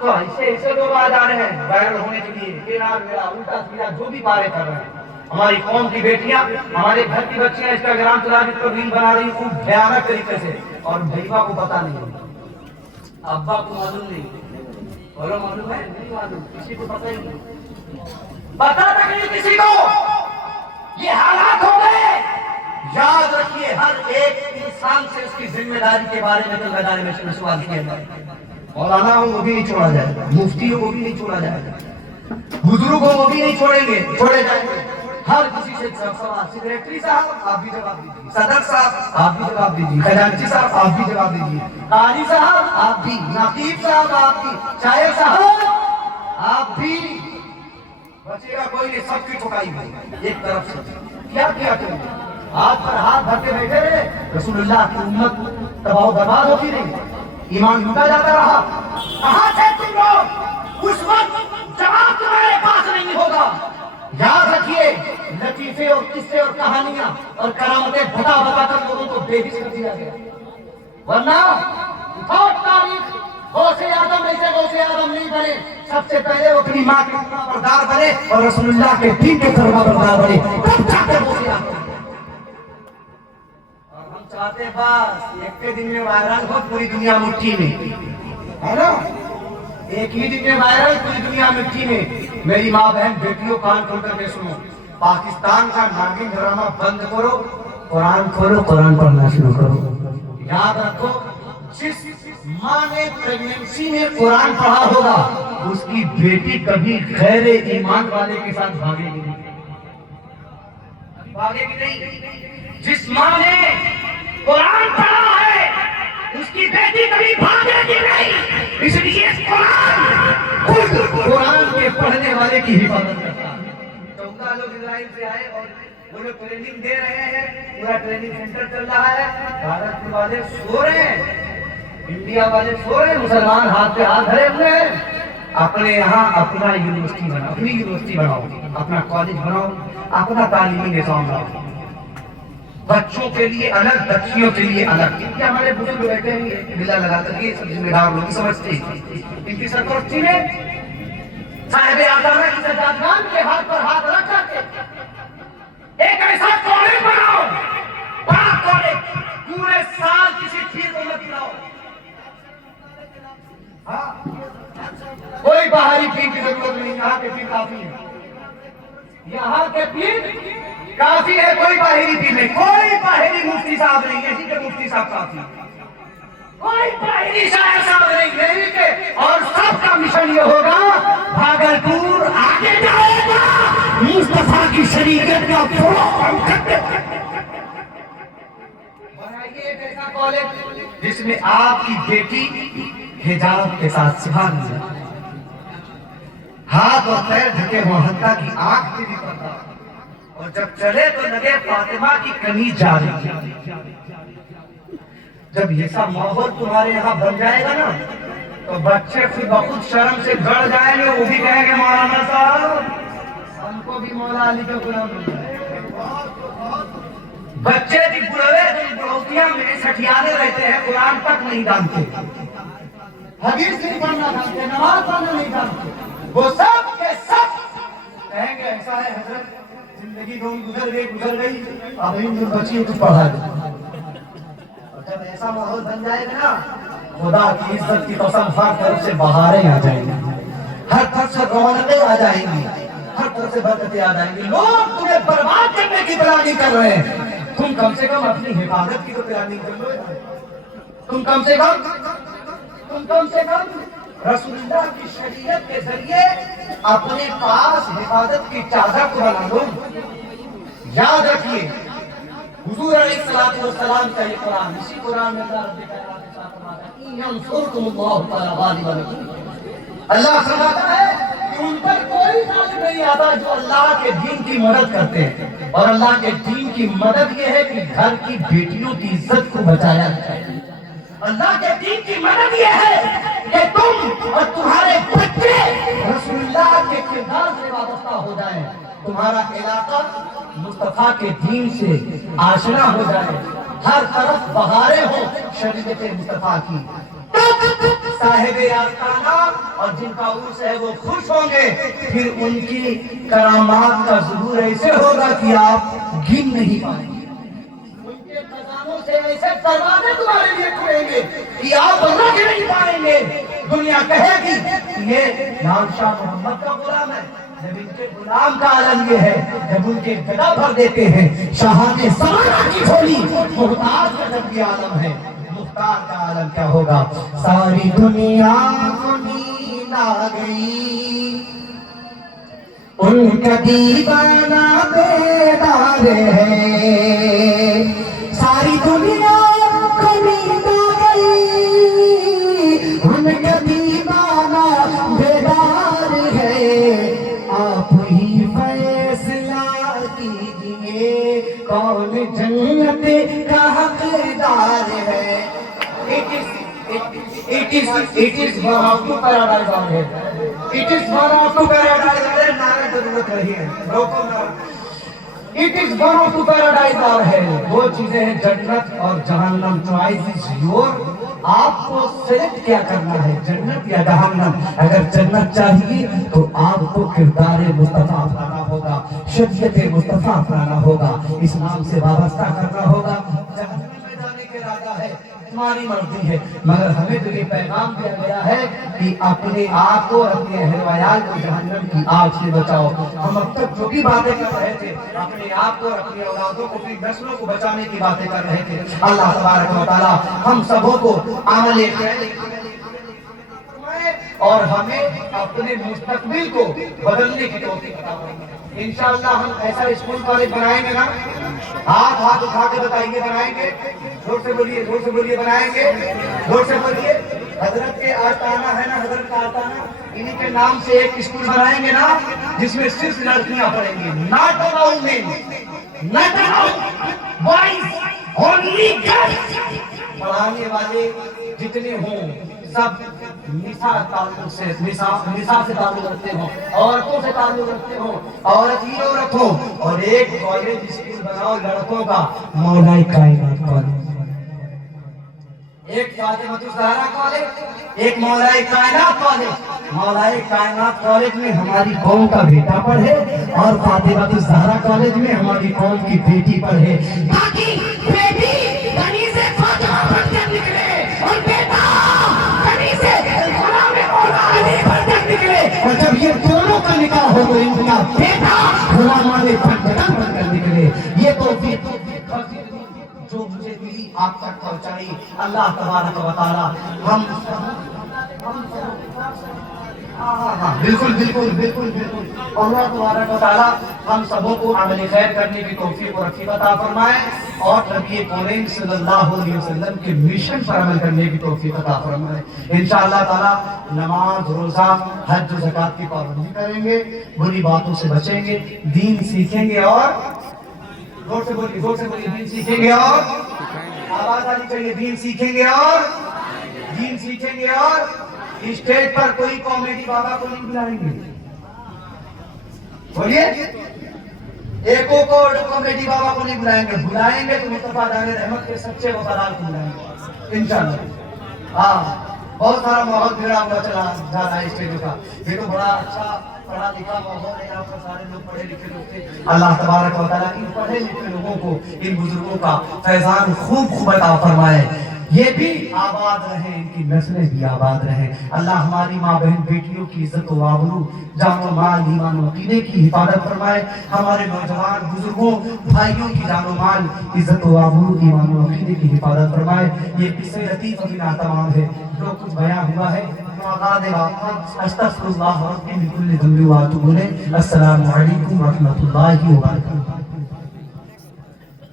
تو ایسے لوگ آ جا رہے ہیں وائرل ہونے کے لیے، الٹا سیدھا جو بھی باتیں کر رہے ہیں۔ ہماری قوم کی بیٹیاں، ہمارے گھر کی بچیاں انسٹاگرام چلا رہی پر ریل بنا رہی خوب بھیانک طریقے سے، اور بھائیوا کو پتا نہیں، ابا کو معلوم نہیں، بولو معلوم ہے؟ نہیں معلوم، کسی کو پتا ہی نہیں، پتا تک نہیں کسی کو۔ یہ حالات ہو گئے، یاد رکھیے ہر ایک انسان سے اس کی ذمہ داری کے بارے میں تو میدان میں سوال کیا جائے گا۔ مولانا ہو وہ بھی نہیں چھوڑا جائے گا، مفتی ہو وہ بھی نہیں چھوڑا جائے گا، بزرگ ہو وہ بھی نہیں چھوڑے جائیں گے۔ ہر کسی سے سوال، سیکریٹری صاحب آپ بھی جواب دیجیے، صدر صاحب آپ بھی جواب دیجیے، خزانچی صاحب آپ بھی جواب دیجیے، قاری صاحب آپ بھی، نقیب صاحب آپ بھی، شاعر صاحب آپ بھی، بچے گا کوئی نہیں، سب کی ٹھکائی ہوئی ایک طرف سے۔ کیا تم ہاتھ پر ہاتھ دھر کے بیٹھے رہے، رسول اللہ کی امت تباہ و برباد ہوتی رہی، ایمان لوٹا جاتا رہا۔ کہاں تھے تم لوگ اس وقت جواب تمہارے پاس نہیں ہوگا۔ یاد رکھیے لطیفے اور قصے اور کہانیاں اور کرامتیں بتا کر لوگوں کو بے حس کر دیا گیا، ورنہ اٹھاؤ تاریخ غوث آدم ایسے غوث آدم نہیں بنے، سب سے پہلے وہ اپنی ماں کے فرما بردار بنے اور رسول اللہ کے دین کے فرما بردار بنے، تب جا کے غوث آدم۔ اور ہم چاہتے بس ایک کے دن میں وائرل ہو پوری دنیا مٹھی میں، ہے نا؟ ایک ہی دن میں وائرل پوری دنیا مٹھی میں۔ میری ماں بہن بیٹیوں کان کھول کر کے سنو، پاکستان کا ناگن ڈرامہ بند کرو، قرآن کھولو، قرآن پڑھنا شروع کرو۔ یاد رکھو، جس ماں نے پریگننسی میں قرآن پڑھا ہوگا اس کی بیٹی کبھی غیر ایمان والے کے ساتھ بھاگے گی نہیں، بھاگے گی نہیں۔ جس ماں نے قرآن پڑھا ہے اس کی بیٹی کبھی بھاگے گی نہیں، اس لیے قرآن خود قرآن کے پڑھنے والے کی حفاظت کرتا ہے۔ 14 لوگ اسرائیل سے آئے اور وہ لوگ ٹریننگ دے رہے ہیں، پورا ٹریننگ سینٹر چل رہا ہے، بھارت والے سو رہے ہیں، انڈیا والے سو رہے ہیں، مسلمان ہاتھ پہ ہاتھ دھرے ہوئے ہیں۔ اپنے یہاں اپنا یونیورسٹی بناؤ، اپنی یونیورسٹی بناؤ، اپنا کالج بناؤ، اپنا تعلیمی نظام بناؤ، بچوں کے لیے الگ، بچیوں کے لیے الگ۔ یہ ہمارے بزرگ بیٹھے ہیں بلا لگا کر کے سب ذمہ دار لوگ سمجھتے ہیں، ان کی سرپرستی میں صاحب اعظم کی سجادگان کے ہاتھ پر ہاتھ رکھ کر کے ایک ایسا کالج بناؤ، بڑا کالج، پورے سال کسی پیر کو مت بلاؤ، کوئی باہری پیر کی ضرورت نہیں، یہاں کے پیر کافی ہے، یہاں کے پیر کافی ہے، کوئی باہری پیر نہیں، کوئی باہری مفتی صاحب نہیں، یہی کے مفتی صاحب کافی ہے، کوئی باہری شاعر صاحب نہیں، یہی کے، اور سب کا مشن یہ ہوگا بھاگلپور آگے جائے گا، مصطفیٰ کی شریعت کا فروغ ہم کرتے ہیں۔ بنائیے ایک ایسا کالج جس میں آپ کی بیٹی حجاب کے ساتھ، سبحان اللہ، ہاتھ اور پیر ڈھکے ہوں، حتیٰ کی آنکھ بھی پردہ، اور جب چلے تو لگے فاطمہ کی قمیض جاری۔ جب یہ سب ماحول تمہارے یہاں بن جائے گا نا تو بچے خود بخود شرم سے گڑ جائیں گے، وہ بھی کہیں گے مولانا صاحب ہم کو بھی مولا علی کا غلام بننا ہے۔ بچے بھی بڑھوتیاں میں سٹیانے رہتے ہیں، قرآن تک نہیں جانتے، حدیث نہیں پڑھنا جانتے، نماز پڑھنا نہیں جانتے، وہ سب کے سب کہیں گے ایسا ہے حضرت زندگی گزر گئی، اب ان بچیوں کو پڑھا دیں۔ اور جب ایسا ماحول بن جائے گا نا، خدا کی عزت کی قسم ہر طرف سے بہاریں آ جائیں گی، ہر طرف سے رونقیں آ جائیں گی، ہر طرف سے برکتیں آ جائیں گی۔ لوگ تمہیں برباد کرنے کی پلاننگ کر رہے ہیں، تم کم سے کم اپنی حفاظت کی تو پلاننگ کر لو۔ تم کم سے کم رسول اللہ کی شریعت کے ذریعے اپنے پاس حفاظت کی چادر کو بنا لو۔ یاد رکھیے حضور علیہ الصلوۃ والسلام کا یہ قرآن، اسی قرآن میں اللہ فرماتا ہے کہ ان پر کوئی غالب نہیں آتا جو اللہ کے دین کی مدد کرتے ہیں، اور اللہ کے دین کی مدد یہ ہے کہ گھر کی بیٹیوں کی عزت کو بچایا جائے۔ اللہ کے دین کی مدد یہ ہے کہ تم اور تمہارے بچے رسول اللہ کے کردار سے وابستہ ہو جائیں، تمہارا علاقہ مصطفیٰ کے دین سے آشنا ہو جائے، ہر طرف بہاریں ہوں شریعت مصطفیٰ کی، صاحب آستانہ اور جن کا عرس ہے وہ خوش ہوں گے، پھر ان کی کرامات کا ظہور ایسے ہوگا کہ آپ گن نہیں پائیں گے، ان کے خزانوں سے ایسے دروازے تمہارے لیے کھلیں گے کہ آپ اللہ کے نہیں پائیں گے۔ دنیا کہے گی یہ نام شاہ محمد کا غلام ہے، جب ان کے غلام کا عالم یہ ہے، جب ان کے گدا بھر دیتے ہیں شاہان زمانہ کی جھولی، محتاج کا جب یہ عالم ہے، مختار کا عالم کیا ہوگا۔ ساری دنیا کو نیند آ گئی، ان کا دیوانہ بیدار ہے، ساری دنیا کو نیند آ گئی، ان کا دیوانہ بیدار ہے، آپ ہی فیصلہ کیجئے کون جنت کا حقدار ہے۔ It is one of two paradise on it. It is one of two paradise. نعرہ ضرورت رہی ہے، روکو نعرہ۔ It is one of two paradise on it. وہ چیزیں ہیں جنت اور جہنم، choice is your آپ کو سلیکٹ کیا کرنا ہے، جنت یا جہنم؟ اگر جنت چاہیے تو آپ کو کردار مصطفیٰ اپنانا ہوگا، شریعت مصطفیٰ اپنانا ہوگا، اسلام سے وابستہ کرنا ہوگا۔ جہنم میں جانے کے ارادہ ہے، تمہاری مرضی ہے، مگر ہمیں تو یہ پیغام دیا گیا ہے کہ اپنے آپ کو اور اپنے اہل وعیال کو جہنم کی آگ سے بچاؤ۔ ہم اب تک جو بھی باتیں کر رہے تھے، اپنے آپ کو اور اپنی اولادوں کو، اپنی نسلوں کو بچانے کی باتیں کر رہے تھے۔ اللہ تبارک و تعالی ہم سبوں کو عمل فعل اور ہمیں اپنے مستقبل کو بدلنے کی توفیق عطا فرمائے۔ انشاءاللہ ہم ایسا اسکول کالج بنائیں گے نا، ہاتھ اٹھا کے بتائیے، بنائیں گے؟ زور سے بولیے، بنائیں گے؟ زور سے بولیے۔ حضرت کے آستانہ ہے نا، حضرت کا آستانہ، انہی کے نام سے ایک اسکول بنائیں گے نا، جس میں صرف لڑکیاں پڑھیں گی، not about men, not about boys, only girls۔ پڑھانے والے جتنے ہوں سب نساء سے تعلق رکھتے ہوں، عورتوں سے تعلق رکھتے ہوں، عورت ہی عورت ہو، اور ایک کالج اسکول بناؤ لڑکوں کا، مولا کائنات کالج، ایک فاطمہ الزہرا کالج، ایک مولا کائنات کالج۔ مولا کائنات کالج میں ہماری قوم کا بیٹا پڑھے اور فاطمہ الزہرا کالج میں ہماری قوم کی بیٹی پڑھے، تاکہ بیٹی کنیز فاطمہ بن کر نکلے اور بیٹا کنیز غلام مولا علی بن کر نکلے، اور جب یہ دونوں کا نکاح ہو تو ان کا بیٹا غلام علی بن کر نکلے۔ یہ توفیق جو مجھے ملی آپ تک پہنچائی، اللہ تبارک و تعالی ہم بالکل اللہ تبارک و تعالی ہم سبوں کو عمل خیر کرنے کی توفیق و رفیق عطا فرمائے، اور نبی کریم صلی اللہ علیہ وسلم کے مشن پر عمل کرنے کی توفیق عطا فرمائے۔ انشاءاللہ تعالی نماز، روزہ، حج و زکات کی پابندی کریں گے، بری باتوں سے بچیں گے، دین سیکھیں گے، اور زور سے بولیے، دین سیکھیں گے، اور آواز آنی چاہیے، دین سیکھیں گے اور اسٹیج پر کوئی کامیڈی بابا کو نہیں بلائیں گے، بولیے، ایک کامیڈی بابا کو نہیں بلائیں گے تو مصطفیٰ جان رحمت کے سچے وفادار کو بلائیں گے انشاءاللہ۔ بہت سارا ماحول بگڑا ہوا چلا جا رہا ہے اسٹیج کا، یہ تو بڑا اچھا پڑھا لکھا ماحول ہے، آپ کا سارے لوگ پڑھے لکھے لوگ تھے۔ اللہ تبارک و تعالیٰ ان پڑھے لکھے لوگوں کو، ان بزرگوں کا فیضان خوب عطا فرمائے، یہ بھی آباد رہیں، ان کی نسلیں بھی آباد رہیں۔ اللہ ہماری ماں بہن بیٹیوں کی عزت و آبرو، جان و مال، ایمان و عقیدے کی حفاظت فرمائے، ہمارے نوجوان بزرگوں بھائیوں کی جان و مال، عزت و آبرو، ایمان و عقیدے کی حفاظت فرمائے۔ یہ قصہ لطیف ابھی ناتمام ہے، جو کچھ بیان ہوا ہے، استغفر اللہ ربی من کل ذنب واتوب الیہ۔ السلام علیکم ورحمۃ اللہ وبرکاتہ۔